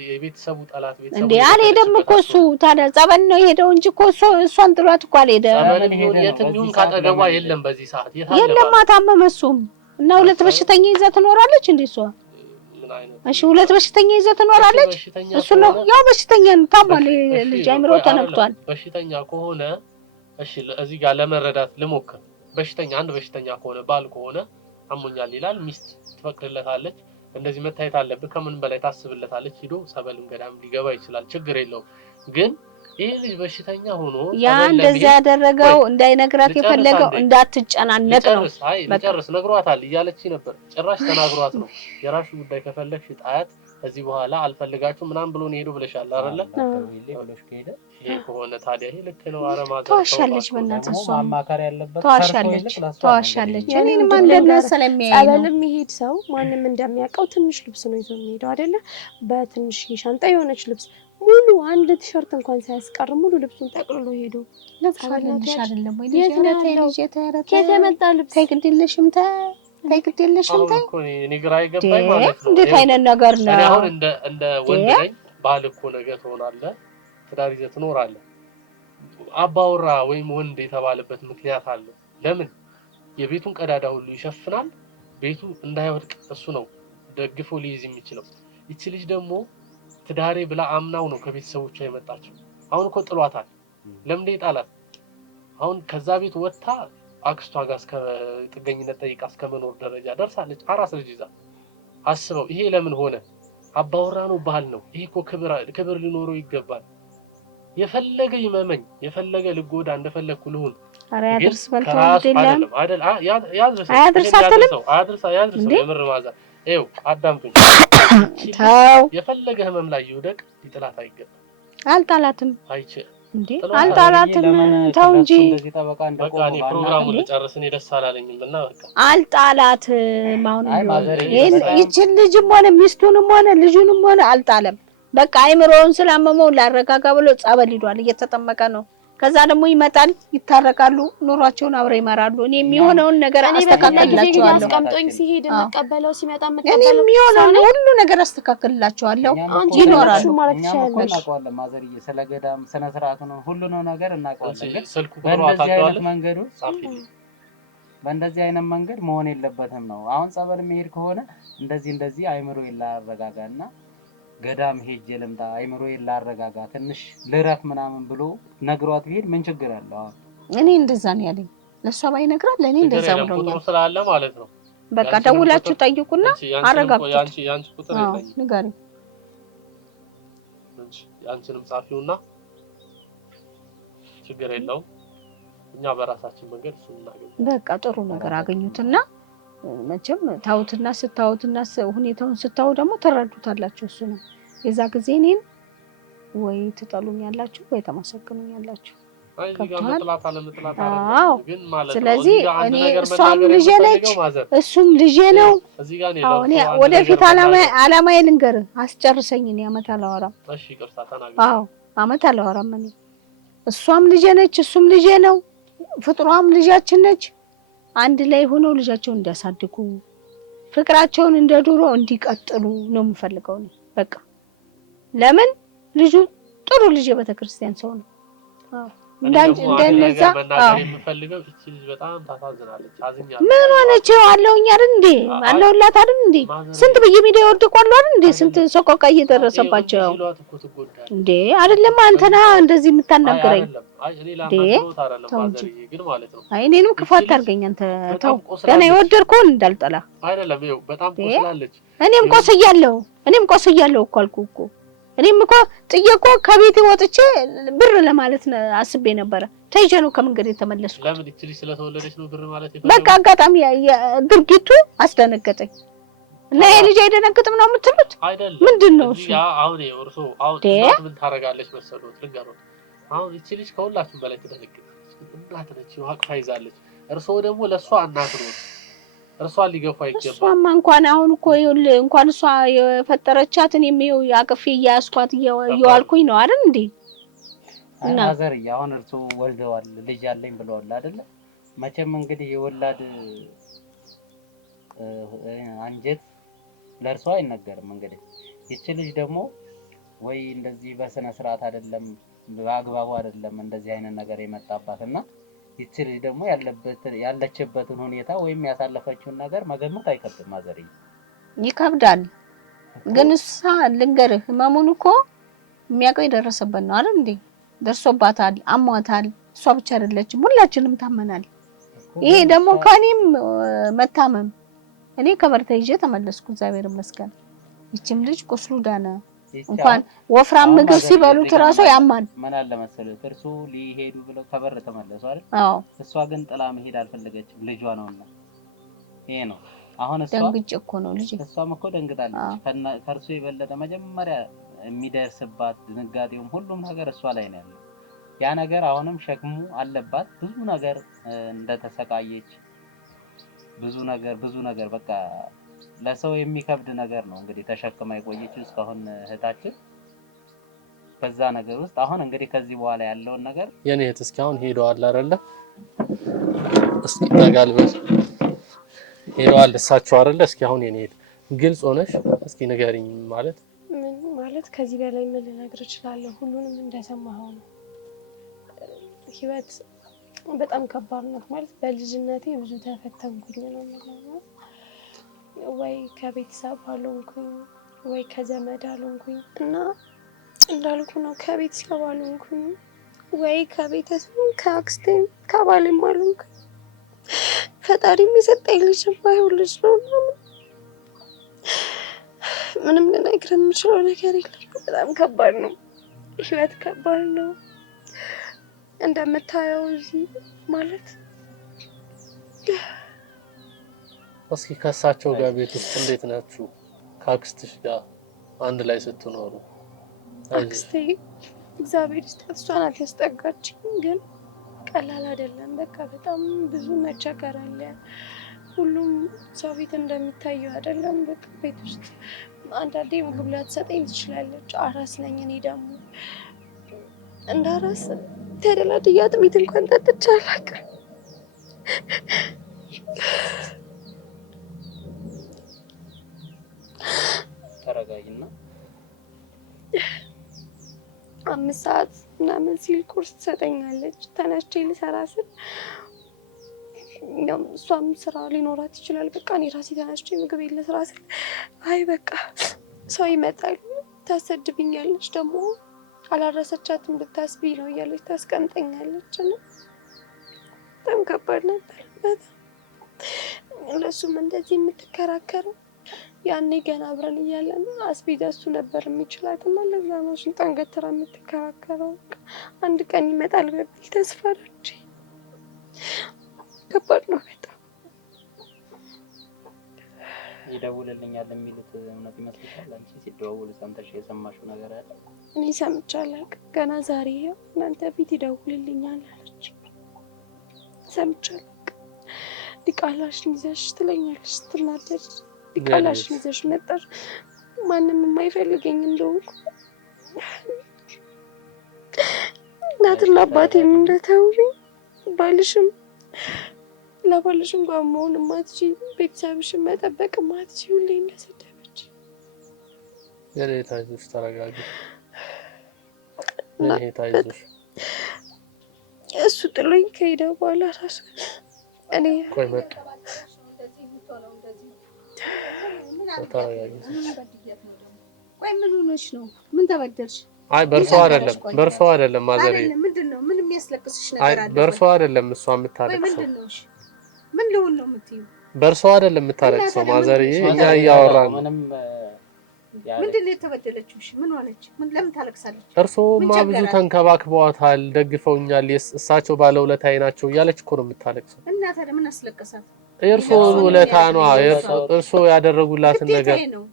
የቤተሰቡ ጠላት እንዴ አልሄደም እኮ እሱ ታዲያ ጸበል ነው የሄደው እንጂ እኮ እሷን ጥሏት እኮ አልሄደም። የትኛውን ካጠገቧ የለም በዚህ ሰዓት የለም። ታመመ እሱም እና ሁለት በሽተኛ ይዛ ትኖራለች እንዴ እሷ? እሺ ሁለት በሽተኛ ይዛ ትኖራለች። እሱ ነው ያው በሽተኛ ነው። ታሟል። ልጅ አይምሮ ተነክቷል። በሽተኛ ከሆነ እሺ እዚህ ጋር ለመረዳት ልሞክር። አንድ በሽተኛ ከሆነ ባል ከሆነ አሞኛል ይላል። ሚስት ትፈቅድለታለች። እንደዚህ መታየት አለብህ ከምን በላይ ታስብለታለች። ሂዶ ጸበልም ገዳም ሊገባ ይችላል። ችግር የለውም። ግን ይሄ ልጅ በሽተኛ ሆኖ ያ እንደዛ ያደረገው እንዳይነግራት የፈለገው እንዳትጨናነቅ ነው። አይ ልጨርስ ነግሯታል እያለች ነበር። ጭራሽ ተናግሯት ነው የራሱ ጉዳይ ከፈለግሽ ጣያት ከዚህ በኋላ አልፈልጋችሁ ምናምን ብሎ ነው ሄዶ ብለሻል አይደለ? ይሄ ከሆነ ታዲያ ይሄ ልክ ነው። አረማዛ ተዋሻለች። በእናትህ እሷ ማማከር ያለበት ተዋሻለች። እኔንም እንደነሰለ የሚያየው ጸበል የሚሄድ ሰው ማንም እንደሚያውቀው ትንሽ ልብስ ነው ይዞ የሚሄደው አይደለ? በትንሽ ሻንጣ የሆነች ልብስ ሙሉ አንድ ቲሸርት እንኳን ሳያስቀር ሙሉ ልብሱን ጠቅልሎ ሄዶ ለብሳለሽ አይደለም ወይ? ልጅ ከተመጣ ልብስ ታይግድልሽም ታይግድልሽም እኮ እኔ ግራ ይገባኝ ማለት ነው። እንዴት አይነት ነገር ነው? እኔ አሁን እንደ ወንድ ነኝ። ባል እኮ ነገ ትሆናለህ፣ ትዳር ይዘህ ትኖራለህ። አባወራ ወይም ወንድ የተባለበት ምክንያት አለ። ለምን የቤቱን ቀዳዳ ሁሉ ይሸፍናል። ቤቱ እንዳይወድቅ እሱ ነው ደግፎ ሊይዝ የሚችለው። ይቺ ልጅ ደግሞ ትዳሬ ብላ አምናው ነው ከቤተሰቦቿ የመጣችው። አሁን እኮ ጥሏታል። ለምን ይጣላል? አሁን ከዛ ቤት ወጥታ አክስቷ ጋር እስከ ጥገኝነት ጠይቃ እስከ መኖር ደረጃ ደርሳለች። አራስ ልጅ ይዛ አስበው። ይሄ ለምን ሆነ? አባወራ ነው፣ ባህል ነው። ይሄ እኮ ክብር ሊኖረው ይገባል። የፈለገ ይመመኝ፣ የፈለገ ልጎዳ፣ እንደፈለኩ ልሁን። አረ ያድርስ በልተው አይደለም አይደል? ያድርስ ያድርስ የምር ማዛ ይኸው አዳምጡኝ። ተው የፈለገ ህመም ላይ ይውደቅ፣ ሊጥላት አይገባም። አልጣላትም አይቼ እንዴ አልጣላትም። ተው እንጂ በቃ እኔ ፕሮግራሙን ልጨርስ። እኔ ደስ አላለኝም እና በቃ አልጣላትም። አሁን ይችን ልጅም ሆነ ሚስቱንም ሆነ ልጁንም ሆነ አልጣለም። በቃ አይምሮውን ስላመመው ላረጋጋ ብሎ ጸበል ሄዷል። እየተጠመቀ ነው። ከዛ ደግሞ ይመጣል፣ ይታረቃሉ፣ ኑሯቸውን አብረው ይመራሉ። እኔ የሚሆነውን ነገር አስተካክልላቸዋለሁ። አስቀምጦኝ ሲሄድ መቀበለው ሲመጣ እኔ የሚሆነውን ሁሉ ነገር አስተካክልላቸዋለሁ። ይኖራሉ ማለት ይችላል። እናውቀዋለን። ማዘርዬ ስለ ገዳም ስነ ስርዓቱ ነው ሁሉንም ነገር እናውቀዋለን። ግን ስልኩ በእንደዚህ አይነት መንገድ መሆን የለበትም ነው። አሁን ጸበል መሄድ ከሆነ እንደዚህ አይምሮ ይላረጋጋና ገዳም ሄጄ ልምጣ አይምሮ ይላረጋጋ ትንሽ ልረፍ ምናምን ብሎ ነግሯት ቢሄድ ምን ችግር አለው? እኔ እንደዛ ነው ያለኝ። ለሷ ባይነግራት ለኔ እንደዛ ብሎኛል። ቁጥሩ ስላለ ማለት ነው። በቃ ደውላችሁ ጠይቁና አረጋግጡ። ያንቺ ቁጥር የለኝም። ንገሪ። ያንቺንም ጻፊውና ችግር የለውም። እኛ በራሳችን መንገድ እሱ እናገኝ። በቃ ጥሩ ነገር አገኙትና መቼም ታውትና ስታውትና ሁኔታውን ስታው ደግሞ ተረዱታላችሁ። እሱ ነው የዛ ጊዜ እኔን ወይ ትጠሉኛላችሁ ወይ ተመሰግኑኛላችሁ። ግን ማለት ስለዚህ እኔ እሷም ልጄ ነች እሱም ልጄ ነው። አዎ እኔ ወደፊት አላማዬ ልንገርህ፣ አስጨርሰኝ። እኔ አመት አላወራም። እሺ ይቅርታ ተናገር። አዎ አመት አላወራም። እኔ እሷም ልጄ ነች እሱም ልጄ ነው። ፍጥሯም ልጃችን ነች። አንድ ላይ ሆነው ልጃቸውን እንዲያሳድጉ ፍቅራቸውን እንደ ድሮ እንዲቀጥሉ ነው የምፈልገው ነው። በቃ ለምን ልጁ ጥሩ ልጅ የቤተክርስቲያን ሰው ነው። እንደነዛ የምፈልገው እቺ ልጅ በጣም ታሳዝናለች። አዝኛለሁ። ምን ሆነች? አለውኝ አይደል እንዴ? አለውላት አይደል እንዴ? ስንት በየሚዲያ ወድቋል አይደል እንዴ? ስንት ሰቆቃ እየደረሰባቸው እንዴ? አይደለም አንተና እንደዚህ የምታናገረኝ አይ እኔንም ክፉ አታርገኝ አንተ። ተው ገና የወደድኩህን እንዳልጠላ አይደለም። ይኸው በጣም ቆስላለች። እኔም ቆስያለሁ እኮ አልኩህ እኮ። እኔም እኮ ጥዬ እኮ ከቤቴ ወጥቼ ብር ለማለት አስቤ ነበረ። ተይዤ ነው ከመንገድ የተመለስኩት። ለምን እቺ ስለተወለደች ነው ብር ማለት ይፈልጋል? በቃ አጋጣሚ ድርጊቱ አስደነገጠኝ። እና ይሄ ልጅ አይደነግጥም ነው የምትሉት? አይደለም። ምንድነው እሱ? አሁን እርሶ አሁን ምን ታረጋለች መሰሉት? ልንገሩት። አሁን እቺ ልጅ ከሁላችሁም በላይ ትደነግጣለች። እናት ነች፣ አቅፋ ይዛለች። እርሶ ደግሞ ለሷ እናት ነው። እርሷን ሊገፋ ይገባል። እሷማ እንኳን አሁን እኮ ይኸውልህ እንኳን እሷ የፈጠረቻትን የሚው ያቅፌ እያስኳት እየዋልኩኝ ነው አይደል እንዴ? እና ማዘር አሁን እርሱ ወልደዋል ልጅ አለኝ ብለዋል አይደል? መቼም እንግዲህ የወላድ አንጀት ለእርሷ አይነገርም። እንግዲህ ይቺ ልጅ ደግሞ ወይ እንደዚህ በስነ ስርዓት አይደለም በአግባቡ አይደለም እንደዚህ አይነት ነገር የመጣባትና ይቺ ልጅ ደግሞ ያለችበትን ሁኔታ ወይም ያሳለፈችውን ነገር መገመት አይከብድም። ማዘር ይከብዳል። ግን እሷ ልንገርህ ህመሙን እኮ የሚያውቀው የደረሰበት ነው አይደል እንዴ? ደርሶባታል፣ አሟታል። እሷ ብቻ አይደለችም፣ ሁላችንም ታመናል። ይሄ ደግሞ ከኔም መታመም እኔ ከበርታ ይዤ ተመለስኩ እግዚአብሔር ይመስገን። ይችም ልጅ ቁስሉ ዳነ። እንኳን ወፍራም ምግብ ሲበሉት ራሱ ያማል። ምን አለ መሰለህ እርሱ ሊሄዱ ብለው ከበር ተመለሱ አይደል? አዎ። እሷ ግን ጥላ መሄድ አልፈለገችም ልጇ ነውና ይሄ ነው። አሁን እሷ ደንግጬ እኮ ነው ልጅ እሷም እኮ ደንግጣለች። ከእርሱ የበለጠ መጀመሪያ የሚደርስባት ድንጋጤውም ሁሉም ነገር እሷ ላይ ነው ያለው። ያ ነገር አሁንም ሸክሙ አለባት። ብዙ ነገር እንደተሰቃየች ብዙ ነገር በቃ ለሰው የሚከብድ ነገር ነው እንግዲህ ተሸክማ የቆየችው እስካሁን እህታችን። በዛ ነገር ውስጥ አሁን እንግዲህ ከዚህ በኋላ ያለውን ነገር የኔ እህት እስኪ አሁን ሄደዋል አይደለ? እስኪ ተጋልበስ ሄደዋል እሳቸው አይደለ? እስኪ አሁን የኔ እህት ግልጽ ሆነሽ እስኪ ንገሪኝ። ማለት ከዚህ በላይ ምን ልነግር እችላለሁ? ሁሉንም እንደሰማኸው ነው። ህይወት በጣም ከባድ ነው። ማለት በልጅነቴ ብዙ ተፈተንኩኝ ነው ማለት ወይ ከቤተሰብ አልሆንኩኝ ወይ ከዘመድ አልሆንኩኝ እና እንዳልኩ ነው ከቤተሰብ አልሆንኩኝ ወይ ከቤተሰብ ከአክስቴም ከባሌም አልሆንኩኝ። ፈጣሪ የሚሰጠኝ ልጅ ባይሆን ልጅ ነው። ምንም ልነግርህ የምችለው ነገር የለም። በጣም ከባድ ነው። ህይወት ከባድ ነው። እንደምታየው እዚህ ማለት እስኪ ከሳቸው ጋር ቤት ውስጥ እንዴት ናችሁ? ከአክስትሽ ጋር አንድ ላይ ስትኖሩ? አክስቴ እግዚአብሔር ይስጣት እሷ ናት ያስጠጋችኝ። ግን ቀላል አይደለም። በቃ በጣም ብዙ መቸገር አለ። ሁሉም ሰው ቤት እንደሚታየው አይደለም። በቃ ቤት ውስጥ አንዳንዴ ምግብ ላትሰጠኝ ትችላለች። አራስ ነኝ እኔ ደግሞ እንደ አራስ ተደላድያ አጥሚት እንኳን ጠጥቼ አላውቅም። ተረጋጊና 5 ሰዓት ምናምን ሲል ቁርስ ትሰጠኛለች። ተነስቼ ልሰራ ስል እሷም ስራ ሊኖራት ይችላል። በቃ እኔ ራሴ ተነስቼ ምግብ ልስራ ስል አይ በቃ ሰው ይመጣል ታሰድብኛለች፣ ደግሞ አላረሰቻትም ብታስቢ ነው እያለች ታስቀምጠኛለች። እና በጣም ከባድ ነበር። በጣም ለእሱም እንደዚህ የምትከራከረው ያኔ ገና አብረን እያለን አስቤዛ እሱ ነበር የሚችላት እና ለዛ ነው ሽንጣን ገትራ የምትከራከረው። አንድ ቀን ይመጣል በሚል ተስፋ አድርጌ። ከባድ ነው በጣም። ይደውልልኛል የሚሉት እውነት ይመስልሻል? አንቺ ሲደዋውሉ ሰምተሽ የሰማሽው ነገር አለ? እኔ ሰምቼ አላውቅም። ገና ዛሬ እናንተ ፊት ይደውልልኛል አለች። ሰምቼ አላውቅም። ዲቃላሽን ይዘሽ ትለኛለች ስትናደድ። ዲቃላሽን ይዘሽ መጣሽ ማንም የማይፈልገኝ እንደሆንኩ እናትና አባቴም እንደተውኝ ባልሽም ለባልሽም ጋር መሆን ማትቺ ቤተሰብሽን መጠበቅ ማትቺ ሁሌ እንደሰደበች። የኔታይዞሽ ተረጋጊ። የኔታይዞሽ እሱ ጥሎኝ ከሄደ በኋላ ራሱ እኔ ቆይ መጣ ተረጋጊ። ቆይ ምን ሆነሽ ነው? ምን ተበደልሽ? አይ በርሶ አይደለም ማዘሬ። ምንድነው? ምን የሚያስለቅስሽ ነገር አለ? በርሶ አይደለም እሷ የምታለቅሰው። ምንድነው? ምን ልሁን ነው የምትይው? በርሶ አይደለም የምታለቅሰው ማዘሬ። እኛ እያወራን ነው። ምንድነው የተበደለችው? ምን ሆነች? ለምን ታለቅሳለች? እርሶማ ብዙ ተንከባክበዋታል፣ ደግፈውኛል፣ እሳቸው ባለውለታዬ ናቸው እያለች እኮ ነው የምታለቅሰው። እና ታዲያ ምን አስለቀሳት? የእርሶ ውለታ ነው። እርሶ ያደረጉላትን ነገር ነው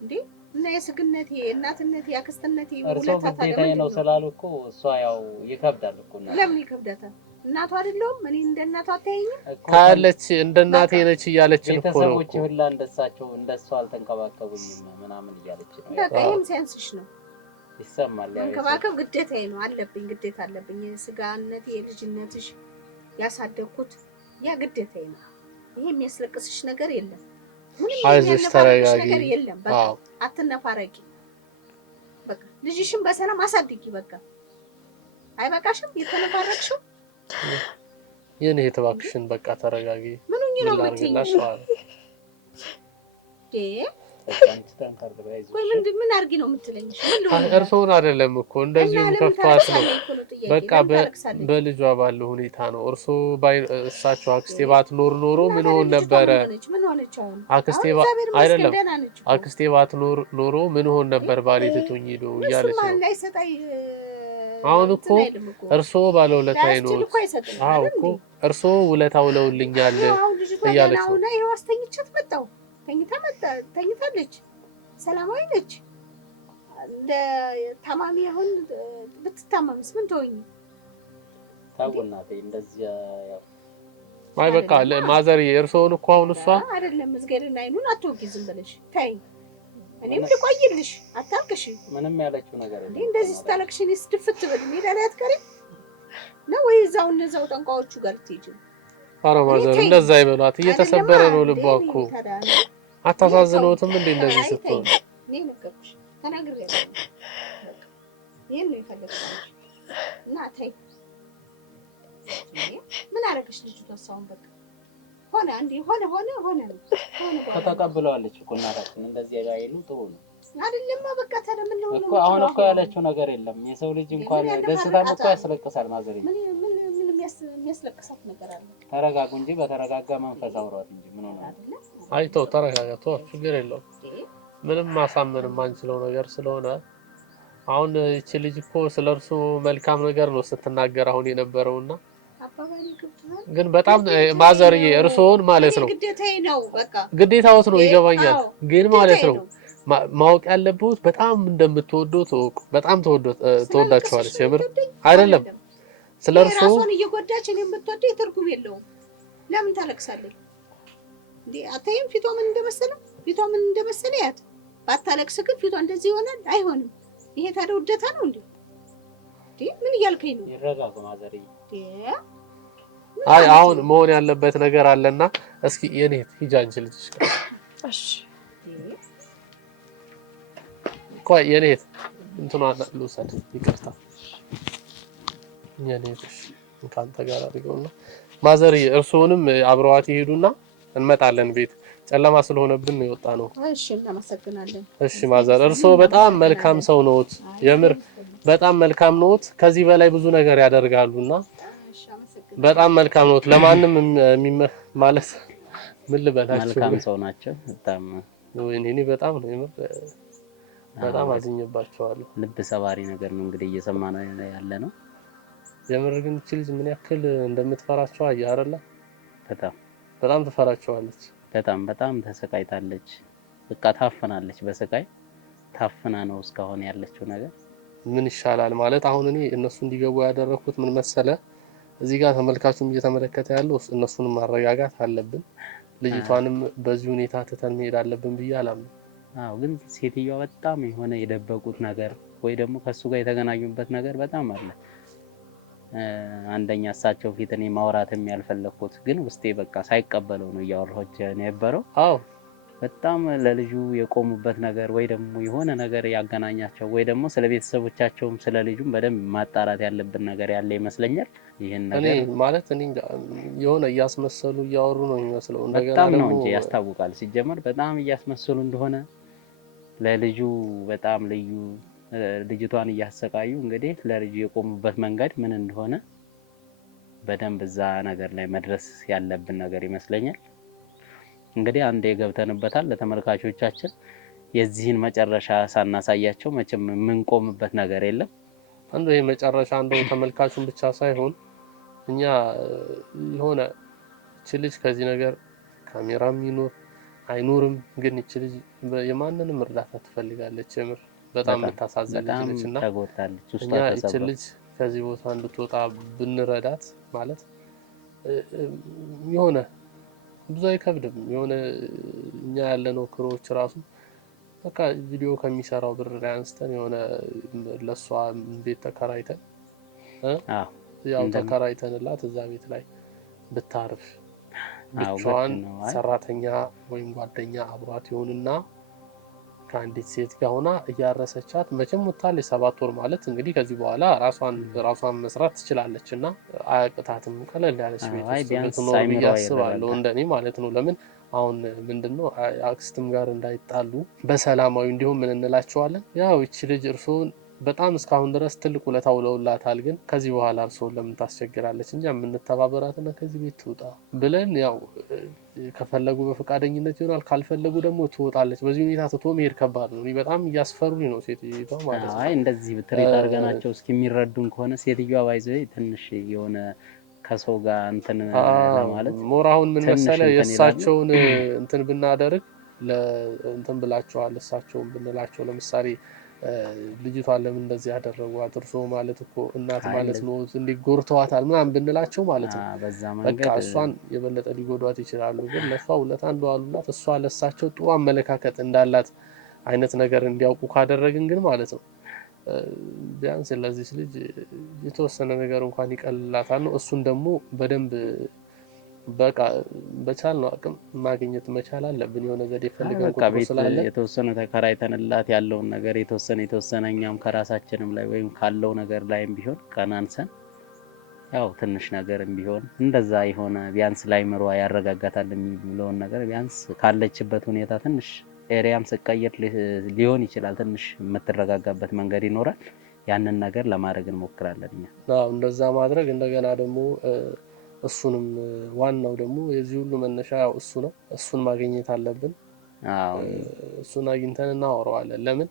እንዴ? እና የስግነቴ እናትነቴ አክስትነቴ ውለታ ግዴታዬ ነው ስላሉ እኮ እሷ ያው ይከብዳል እኮ። ለምን ይከብዳታል? እናቷ አይደለም እኔ እንደ እናቷ አታየኝም ካለች እንደ እናቴ ነች እያለችን እኮ ነው ቤተሰቦች ሁላ እንደሳቸው እንደሷ አልተንከባከቡኝም ምናምን እያለች ነው። በቃ ይሄም ሴንስሽ ነው ይሰማል። ያው መንከባከብ ግዴታዬ ነው ግዴታ አለብኝ። ስጋነቴ የልጅነትሽ ያሳደግኩት ያ ግዴታዬ ነው። ይሄ የሚያስለቅስሽ ነገር የለም። ምንም አይዞሽ ተረጋጊ ነገር የለም። በቃ አትነፋረቂ። በቃ ልጅሽን በሰላም አሳድጊ። በቃ አይበቃሽም የተነፋረቅሽው? የኔ የተባክሽን በቃ ተረጋጊ። ምኑኝ ነው የምትይኝ? ወይ ምን አርጊ ነው የምትለኝ? እርሶን አይደለም እኮ እንደዚሁ ከፋት ነው። በቃ በልጇ ባለው ሁኔታ ነው። እርሶ እሳቸው አክስቴ ባትኖር ኖሮ ምን ሆን ነበረ? አክስቴ አይደለም አክስቴ ባትኖር ኖሮ ምን ሆን ነበር? ባሌ ትቶኝ ሄዶ እያለች ነው። አሁን እኮ እርሶ ባለውለታዬ ነው። አዎ እኮ እርሶ ውለታ ውለውልኛል እያለች ነው። አሁን አስተኝቻት መጣሁ። ተኝታለች። ሰላማዊ ነች። ለታማሚ አሁን ብትታመምስ ምን ተወኝ? ታውናቴ እንደዚህ ያው አይ በቃ ማዘር እርሶን እኮ አሁን እሷ አይደለም መስገድና አይኑን አትወቂ ዝም ብለሽ ተይ። እኔም ልቆይልሽ አታልቅሽ። ምንም ያለችው ነገር የለም። እንደዚህ ስታለቅሽኝ ስድፍት ብል ሜዳ ላይ አትቀሪም ነው ወይ እዛው ጠንቋዎቹ ጋር ትሄጂ? ኧረ ማዘር እንደዛ ይበሏት። እየተሰበረ ነው ልቧ እኮ። አታሳዝነውትም እንዴ እንደዚህ ስትሆን? እኔ ነገርኩሽ ተናግሬያለሁ። ይሄን ነው የፈለግኩት እና ተይ። ምን አደረገሽ ልጅቷ? እሷን በቃ ሆነ አንዴ ሆነ ከተቀበለዋለች እኮ እናታችን እንደዚህ ያያይሉ ጥሩ ነው አይደለም? በቃ ተደምን ነው እኮ አሁን እኮ ያለችው ነገር የለም። የሰው ልጅ እንኳን ደስታም እኮ ያስለቅሳል። ማዘር ምን የሚያስለቅሳት ነገር አለ? ተረጋጉ እንጂ በተረጋጋ መንፈስ አውሯት እንጂ ምን ሆነ? አይተው ተረጋጋ፣ ተው ችግር የለውም። ምንም ማሳመን የማንችለው ነገር ስለሆነ አሁን እቺ ልጅ እኮ ስለርሱ መልካም ነገር ነው ስትናገር አሁን የነበረውና ግን በጣም ማዘርዬ እርሶን ማለት ነው ግዴታዬ ነው። በቃ ግዴታዎት ነው ይገባኛል። ግን ማለት ነው ማወቅ ያለብዎት በጣም እንደምትወደው ተወቁ። በጣም ተወዳቸዋለች። የምር አይደለም ስለርሱ ራሷን እየጎዳች እኔ የምትወደው ትርጉም የለውም። ለምን ታለቅሳለች እንዴ? አታይም ፊቷ ምን እንደመሰለ ያት። ባታለቅስ ግን ፊቷ እንደዚህ ይሆናል? አይሆንም። ይሄ ታዲያ ውደታ ነው እንዴ? ምን እያልከኝ ነው? ይረጋጋ ማዘርዬ። አይ አሁን መሆን ያለበት ነገር አለና እስኪ የኔ ሂጂ አንቺ ልጅሽ ጋር እሺ። ቆይ የኔ እንትኗ ልውሰድ፣ ይቅርታ የኔ እሺ ካንተ ጋር አድርገውና ማዘርዬ እርሶንም አብረዋት ይሄዱና እንመጣለን። ቤት ጨለማ ስለሆነብን ነው የወጣ ነው። እሺ እናመሰግናለን። እሺ ማዘር እርሶ በጣም መልካም ሰው ነዎት። የምር በጣም መልካም ነዎት። ከዚህ በላይ ብዙ ነገር ያደርጋሉና በጣም መልካም ነዎት። ለማንም ማለት ምን ልበላችሁ መልካም ሰው ናቸው። በጣም እኔ በጣም ነው የምር በጣም አዝኜባቸዋለሁ። ልብ ሰባሪ ነገር ነው እንግዲህ እየሰማን ያለ ነው። የምር ግን እቺ ልጅ ምን ያክል እንደምትፈራቸው አየህ አይደለ? በጣም ትፈራቸዋለች። በጣም ተሰቃይታለች። በቃ ታፍናለች። በስቃይ ታፍና ነው እስካሁን ያለችው ነገር። ምን ይሻላል ማለት አሁን እኔ እነሱ እንዲገቡ ያደረኩት ምን መሰለ፣ እዚህ ጋር ተመልካቹም እየተመለከተ ያለው እነሱንም ማረጋጋት አለብን። ልጅቷንም በዚህ ሁኔታ ተተን መሄድ አለብን ብዬ አላምንም። አዎ ግን ሴትዮዋ በጣም የሆነ የደበቁት ነገር ወይ ደግሞ ከሱ ጋር የተገናኙበት ነገር በጣም አለ። አንደኛ እሳቸው ፊት እኔ ማውራትም ያልፈለኩት ግን ውስጤ በቃ ሳይቀበለው ነው እያወራሁት የነበረው። አዎ በጣም ለልጁ የቆሙበት ነገር ወይ ደግሞ የሆነ ነገር ያገናኛቸው ወይ ደግሞ ስለቤተሰቦቻቸውም ስለ ልጁም በደንብ ማጣራት ያለብን ነገር ያለ ይመስለኛል። ይሄን ነገር እኔ ማለት እኔ የሆነ እያስመሰሉ እያወሩ ነው የሚመስለው። እንደገና በጣም ነው ደግሞ እንጂ ያስታውቃል። ሲጀመር በጣም እያስመሰሉ እንደሆነ ለልጁ በጣም ልዩ ልጅቷን እያሰቃዩ እንግዲህ ለልጁ የቆሙበት መንገድ ምን እንደሆነ በደንብ እዛ ነገር ላይ መድረስ ያለብን ነገር ይመስለኛል። እንግዲህ አንዴ ገብተንበታል። ለተመልካቾቻችን የዚህን መጨረሻ ሳናሳያቸው መቼም የምንቆምበት ነገር የለም። አንዱ ይሄ መጨረሻ እንደው ተመልካቹን ብቻ ሳይሆን እኛ የሆነ እቺ ልጅ ከዚህ ነገር ካሜራም ይኖር አይኖርም ግን እቺ ልጅ የማንንም እርዳታ ትፈልጋለች። የምር በጣም የምታሳዝን ልጅ ነችና ተጎድታለች። እኛ እቺ ልጅ ከዚህ ቦታ እንድትወጣ ብንረዳት ማለት የሆነ ብዙ አይከብድም። የሆነ እኛ ያለነው ክሮች ራሱ በቃ ቪዲዮ ከሚሰራው ብር ላይ አንስተን የሆነ ለሷ ቤት ተከራይተን ያው ተከራይተንላት እዛ ቤት ላይ ብታርፍ ብቻዋን ሰራተኛ ወይም ጓደኛ አብሯት ይሆንና ከአንዲት ሴት ጋር ሆና እያረሰቻት መቼም ወጣለች 7 ወር ማለት እንግዲህ ከዚህ በኋላ ራሷን መስራት ትችላለች እና አያቅታትም። ቀለል ያለች ቤት ውስጥ ብትኖር ብዬ አስባለሁ እንደኔ ማለት ነው። ለምን አሁን ምንድነው አክስትም ጋር እንዳይጣሉ በሰላማዊ እንዲሁም ምን እንላቸዋለን ያው እቺ ልጅ እርሶን በጣም እስካሁን ድረስ ትልቅ ውለታ ውለውላታል፣ ግን ከዚህ በኋላ እርሶን ለምን ታስቸግራለች እንጂ የምንተባበራትና ከዚህ ቤት ትውጣ ብለን ያው ከፈለጉ በፈቃደኝነት ይሆናል፣ ካልፈለጉ ደግሞ ትወጣለች። በዚህ ሁኔታ ትቶ መሄድ ከባድ ነው። በጣም እያስፈሩኝ ነው ሴትዮዋ ማለት ነው። አይ እንደዚህ ብትሬት አድርገናቸው እስኪሚረዱን ከሆነ ሴትዮዋ ባይዘይ ትንሽ የሆነ ከሰው ጋር እንትን ማለት ሞራውን ምን መሰለ የእሳቸውን እንትን ብናደርግ ለእንትን ብላቸዋል እሳቸውን ብንላቸው ለምሳሌ ልጅቷን ለምን እንደዚህ ያደረጓት እርሶ ማለት እኮ እናት ማለት ነው እንዲጎርተዋታል ምናምን ብንላቸው ማለት ነው በቃ እሷን የበለጠ ሊጎዷት ይችላሉ። ግን ለሷ ውለታ እንደዋሉላት እሷ ለሳቸው ጥሩ አመለካከት እንዳላት አይነት ነገር እንዲያውቁ ካደረግን ግን ማለት ነው ቢያንስ ለዚህ ልጅ የተወሰነ ነገር እንኳን ይቀልላታል ነው። እሱን ደግሞ በደንብ በቃ በቻልነው አቅም ማግኘት መቻል አለብን። የሆነ ዘዴ ፈልገን ቁጥሩ ስላለ የተወሰነ ተከራይተንላት ያለውን ነገር የተወሰነ እኛም ከራሳችንም ላይ ወይም ካለው ነገር ላይም ቢሆን ቀናንሰን ያው ትንሽ ነገርም ቢሆን እንደዛ የሆነ ቢያንስ ላይ ምሯ ያረጋጋታል የሚለውን ነገር ቢያንስ ካለችበት ሁኔታ ትንሽ ኤሪያም ስቀየር ሊሆን ይችላል ትንሽ የምትረጋጋበት መንገድ ይኖራል። ያንን ነገር ለማድረግ እንሞክራለን እኛ። አዎ እንደዛ ማድረግ እንደገና ደግሞ እሱንም ዋናው ደግሞ የዚህ ሁሉ መነሻ ያው እሱ ነው። እሱን ማግኘት አለብን። አዎ እሱን አግኝተን እናወራዋለን። ለምን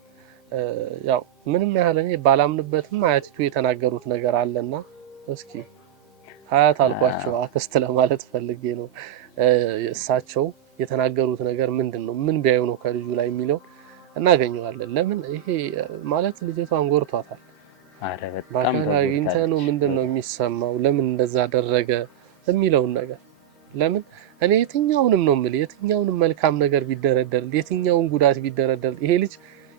ያው ምንም ያህል እኔ ባላምንበትም አያቲቱ የተናገሩት ነገር አለና እስኪ አያት አልኳቸው አክስት ለማለት ፈልጌ ነው። እሳቸው የተናገሩት ነገር ምንድነው ምን ቢያዩ ነው ከልጁ ላይ የሚለው እናገኘዋለን። ለምን ይሄ ማለት ልጅቷን ጎርቷታል። አረ በጣም አግኝተን ነው ምንድነው የሚሰማው ለምን እንደዛ አደረገ የሚለውን ነገር ለምን እኔ የትኛውንም ነው የምልህ የትኛውንም መልካም ነገር ቢደረደር የትኛውን ጉዳት ቢደረደር ይሄ ልጅ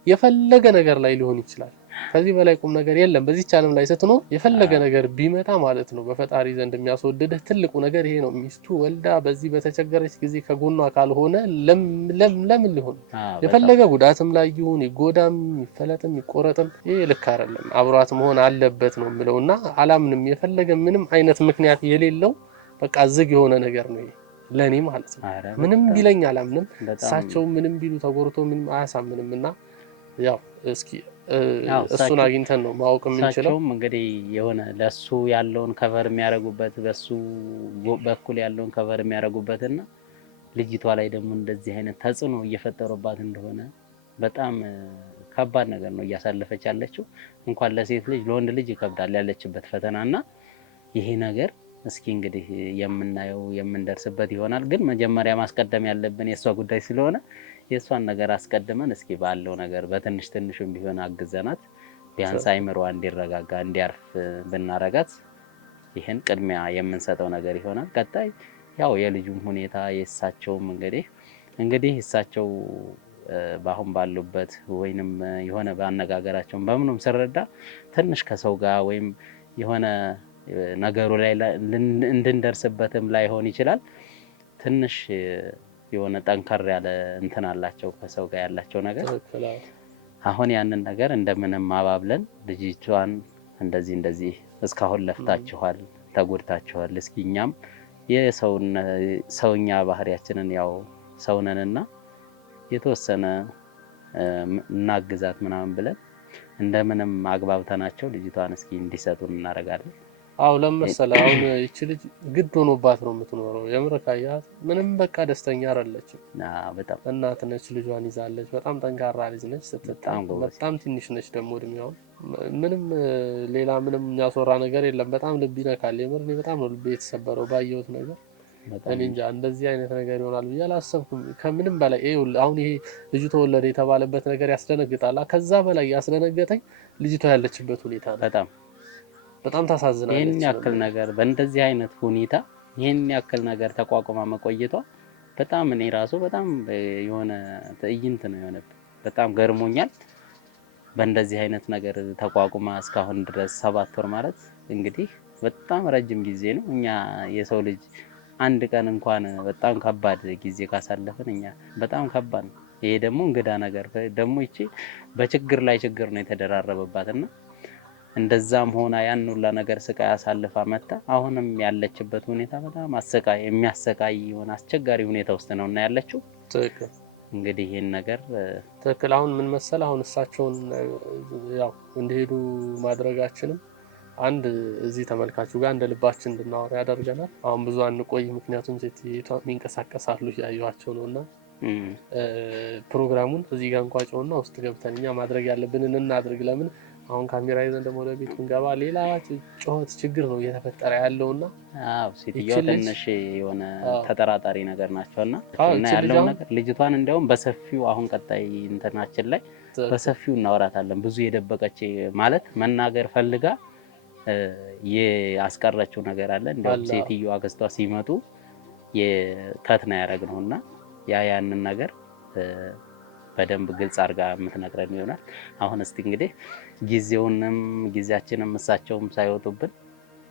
የፈለገ ነገር ላይ ሊሆን ይችላል። ከዚህ በላይ ቁም ነገር የለም። በዚህ ቻለም ላይ ስትኖር የፈለገ ነገር ቢመጣ ማለት ነው በፈጣሪ ዘንድ የሚያስወድድህ ትልቁ ነገር ይሄ ነው። ሚስቱ ወልዳ በዚህ በተቸገረች ጊዜ ከጎኗ ካልሆነ ለምን ሊሆን የፈለገ ጉዳትም ላይ ይሁን ይጎዳም ይፈለጥም ይቆረጥም ይሄ ልክ አይደለም። አብሯት መሆን አለበት ነው የምለውና አላምንም። የፈለገ ምንም አይነት ምክንያት የሌለው በቃ ዝግ የሆነ ነገር ነው ይሄ ለኔ ማለት ነው። ምንም ቢለኝ አላምንም። እሳቸው ምንም ቢሉ ተጎርቶ ምንም አያሳምንምና ያው እስኪ እሱን አግኝተን ነው ማወቅ የምንችለው። እንግዲህ የሆነ ለሱ ያለውን ከቨር የሚያረጉበት በሱ በኩል ያለውን ከቨር የሚያረጉበትና ልጅቷ ላይ ደግሞ እንደዚህ አይነት ተጽዕኖ እየፈጠሩባት እንደሆነ በጣም ከባድ ነገር ነው እያሳለፈች ያለችው። እንኳን ለሴት ልጅ ለወንድ ልጅ ይከብዳል ያለችበት ፈተናና ይሄ ነገር እስኪ እንግዲህ የምናየው የምንደርስበት ይሆናል። ግን መጀመሪያ ማስቀደም ያለብን የሷ ጉዳይ ስለሆነ የሷን ነገር አስቀድመን እስኪ ባለው ነገር በትንሽ ትንሹም ቢሆን አግዘናት ቢያንስ አይምሮዋ እንዲረጋጋ እንዲያርፍ ብናረጋት ይሄን ቅድሚያ የምንሰጠው ነገር ይሆናል። ቀጣይ ያው የልጁም ሁኔታ የእሳቸውም እንግዲህ እሳቸው ባሁን ባሉበት ወይንም የሆነ ባነጋገራቸው በምንም ስረዳ ትንሽ ከሰው ጋር ወይም የሆነ ነገሩ ላይ እንድንደርስበትም ላይሆን ይችላል። ትንሽ የሆነ ጠንከር ያለ እንትን አላቸው ከሰው ጋር ያላቸው ነገር። አሁን ያንን ነገር እንደምንም ማባብለን ልጅቷን እንደዚህ እስካሁን ለፍታችኋል ተጎድታችኋል፣ እስኪ እኛም የሰውኛ ባህሪያችንን ያው ሰውነንና የተወሰነ እናግዛት ምናምን ብለን እንደምንም አግባብተናቸው ልጅቷን እስኪ እንዲሰጡን እናደርጋለን። አው ለምሳሌ አሁን እቺ ልጅ ግድ ሆኖባት ነው የምትኖረው። የምር ካያት ምንም በቃ ደስተኛ አይደለችም። በጣም እናት ነች፣ ልጇን ይዛለች። በጣም ጠንካራ ልጅ ነች። በጣም ትንሽ ነች ደግሞ እድሜው። ምንም ሌላ ምንም የሚያስወራ ነገር የለም። በጣም ልብ ይነካል። የምር እኔ በጣም ነው ልቤ የተሰበረው ባየሁት ነገር። እኔ እንጃ እንደዚህ አይነት ነገር ይሆናል ብዬ አላሰብኩም። ከምንም በላይ አሁን ይሄ ልጅ ተወለደ የተባለበት ነገር ያስደነግጣል። ከዛ በላይ ያስደነገጠኝ ልጅቷ ያለችበት ሁኔታ ነው። በጣም በጣም ታሳዝናለች። ይሄን ያክል ነገር በእንደዚህ አይነት ሁኔታ ይሄን ያክል ነገር ተቋቁማ መቆየቷ በጣም እኔ ራሱ በጣም የሆነ ትዕይንት ነው የሆነብኝ። በጣም ገርሞኛል። በእንደዚህ አይነት ነገር ተቋቁማ እስካሁን ድረስ 7 ወር ማለት እንግዲህ በጣም ረጅም ጊዜ ነው። እኛ የሰው ልጅ አንድ ቀን እንኳን በጣም ከባድ ጊዜ ካሳለፈን እኛ በጣም ከባድ ነው። ይሄ ደግሞ እንግዳ ነገር ደግሞ እቺ በችግር ላይ ችግር ነው የተደራረበባትና እንደዛም ሆና ያን ሁላ ነገር ስቃይ አሳልፋ መጣ። አሁንም ያለችበት ሁኔታ በጣም አሰቃይ የሚያሰቃይ የሆነ አስቸጋሪ ሁኔታ ውስጥ ነው እና ያለችው። ትክክል። እንግዲህ ይሄን ነገር ትክክል። አሁን ምን መሰለ አሁን እሳቸውን ያው እንዲሄዱ ማድረጋችንም አንድ እዚህ ተመልካቹ ጋር እንደ ልባችን እንድናወራ ያደርገናል። አሁን ብዙ አንቆይ፣ ምክንያቱም ሴትዮዋ የሚንቀሳቀሳሉ እያዩዋቸው ነውና ፕሮግራሙን እዚህ ጋር እንቋጨውና ውስጥ ገብተን እኛ ማድረግ ያለብንን እናድርግ። ለምን አሁን ካሜራ ይዘን ደግሞ ወደ ቤት እንገባ ሌላ ጩኸት ችግር ነው እየተፈጠረ ያለውና ሴትዮዋ ትንሽ የሆነ ተጠራጣሪ ነገር ናቸውና እና ያለው ነገር ልጅቷን እንደውም በሰፊው አሁን ቀጣይ እንትናችን ላይ በሰፊው እናወራታለን። ብዙ የደበቀች ማለት መናገር ፈልጋ ያስቀረችው ነገር አለ። እንደውም ሴትዮዋ አክስቷ ሲመጡ የከት ነው ያደረግነውና ያንን ነገር በደንብ ግልጽ አድርጋ የምትነግረን ይሆናል። አሁን እስቲ እንግዲህ ጊዜያችንም እሳቸውም ሳይወጡብን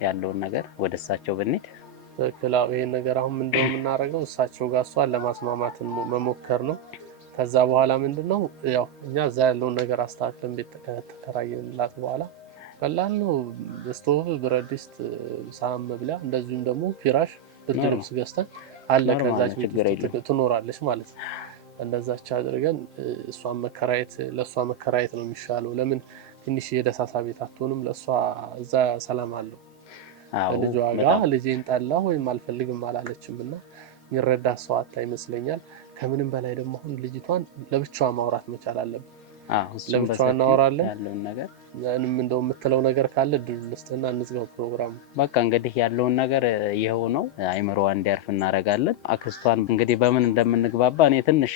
ያለውን ነገር ወደ እሳቸው ብንሄድ ክላው ይሄን ነገር አሁን ምንድነው የምናደርገው? እሳቸው ጋር እሷን ለማስማማት መሞከር ነው። ከዛ በኋላ ምንድነው ያው እኛ እዛ ያለውን ነገር አስተካክለን ቤት ተከራየንላት በኋላ ቀላል ነው። ስቶቭ፣ ብረት ድስት፣ ሳህን መብለያ እንደዚሁም ደግሞ ፊራሽ፣ ብርድ ልብስ ገዝተን አለ ከዛች ቤት ትኖራለች ማለት ነው። እንደዛች አድርገን እሷን መከራየት ለሷ መከራየት ነው የሚሻለው። ለምን ትንሽ የደሳሳ ቤት አትሆንም? ለሷ እዛ ሰላም አለው። ልጇ ጋር ልጄን ጠላ ወይም አልፈልግም አላለችምና የሚረዳ ሰው አታ ይመስለኛል። ከምንም በላይ ደግሞ አሁን ልጅቷን ለብቻዋ ማውራት መቻል አለብን። ለብቻዋ እናወራለን ያለውን ነገር ምንም እንደው የምትለው ነገር ካለ ድል ልስጥና እንዝጋው ፕሮግራም። በቃ እንግዲህ ያለውን ነገር ይሄው ነው። አይምሮዋ እንዲያርፍ እናደርጋለን። አክስቷን እንግዲህ በምን እንደምንግባባ እኔ ትንሽ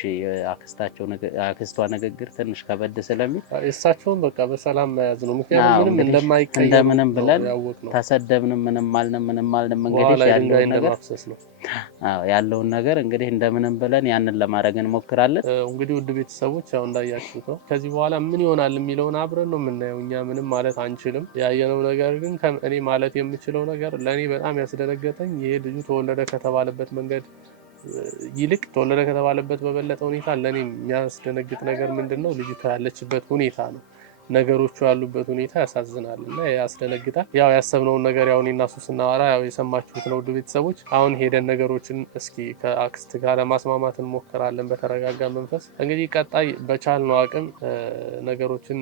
አክስቷ ንግግር ትንሽ ከበድ ስለሚል እሳቸውን በቃ በሰላም መያዝ ነው። ምክንያቱም ምንም እንደማይቀየም እንደምንም ብለን ተሰደብንም ምንም አልንም እንግዲህ ያለውን ነገር እንግዲህ እንደምንም ብለን ያንን ለማድረግ እንሞክራለን። እንግዲህ ውድ ቤተሰቦች ያው እንዳያችሁት ነው። ከዚህ በኋላ ምን ይሆናል የሚለውን አብረን ነው የምናየው። እኛ ምንም ማለት አንችልም። ያየነው ነገር ግን እኔ ማለት የምችለው ነገር ለኔ በጣም ያስደነገጠኝ ይሄ ልጁ ተወለደ ከተባለበት መንገድ ይልቅ ተወለደ ከተባለበት በበለጠ ሁኔታ ለኔ የሚያስደነግጥ ነገር ምንድነው ልጅቷ ያለችበት ሁኔታ ነው። ነገሮቹ ያሉበት ሁኔታ ያሳዝናል እና ያስደነግጣል። ያው ያሰብነውን ነገር ያው እኔና እሱ ስናወራ ያው የሰማችሁት ነው ውድ ቤተሰቦች። አሁን ሄደን ነገሮችን እስኪ ከአክስት ጋር ለማስማማት እንሞክራለን በተረጋጋ መንፈስ። እንግዲህ ቀጣይ በቻልነው አቅም ነገሮችን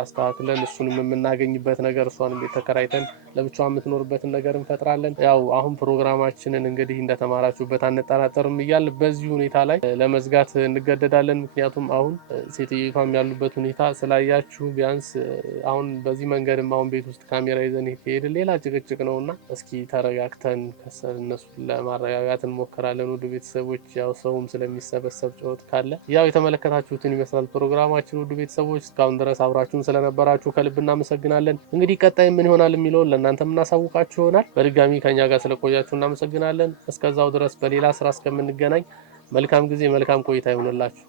አስተካክለን እሱንም የምናገኝበት ነገር እሷንም ቤት ተከራይተን ለብቻዋ የምትኖርበትን ነገር እንፈጥራለን። ያው አሁን ፕሮግራማችንን እንግዲህ እንደተማራችሁበት አንጠራጠርም እያል በዚህ ሁኔታ ላይ ለመዝጋት እንገደዳለን። ምክንያቱም አሁን ሴትዮቷም ያሉበት ሁኔታ ስላያችሁ ቢያንስ አሁን በዚህ መንገድም አሁን ቤት ውስጥ ካሜራ ይዘን ከሄድን ሌላ ጭቅጭቅ ነውና እስኪ ተረጋግተን እነሱ ለማረጋጋት እንሞክራለን። ውድ ቤተሰቦች ያው ሰውም ስለሚሰበሰብ ጨዋታ ካለ ያው የተመለከታችሁትን ይመስላል ፕሮግራማችን። ውድ ቤተሰቦች እስካሁን ድረስ አብራችሁን ስለነበራችሁ ከልብ እናመሰግናለን። እንግዲህ ቀጣይ ምን ይሆናል የሚለውን ለእናንተም እናሳውቃችሁ ይሆናል። በድጋሚ ከኛ ጋር ስለቆያችሁ እናመሰግናለን። እስከዛው ድረስ በሌላ ስራ እስከምንገናኝ መልካም ጊዜ መልካም ቆይታ ይሁንላችሁ።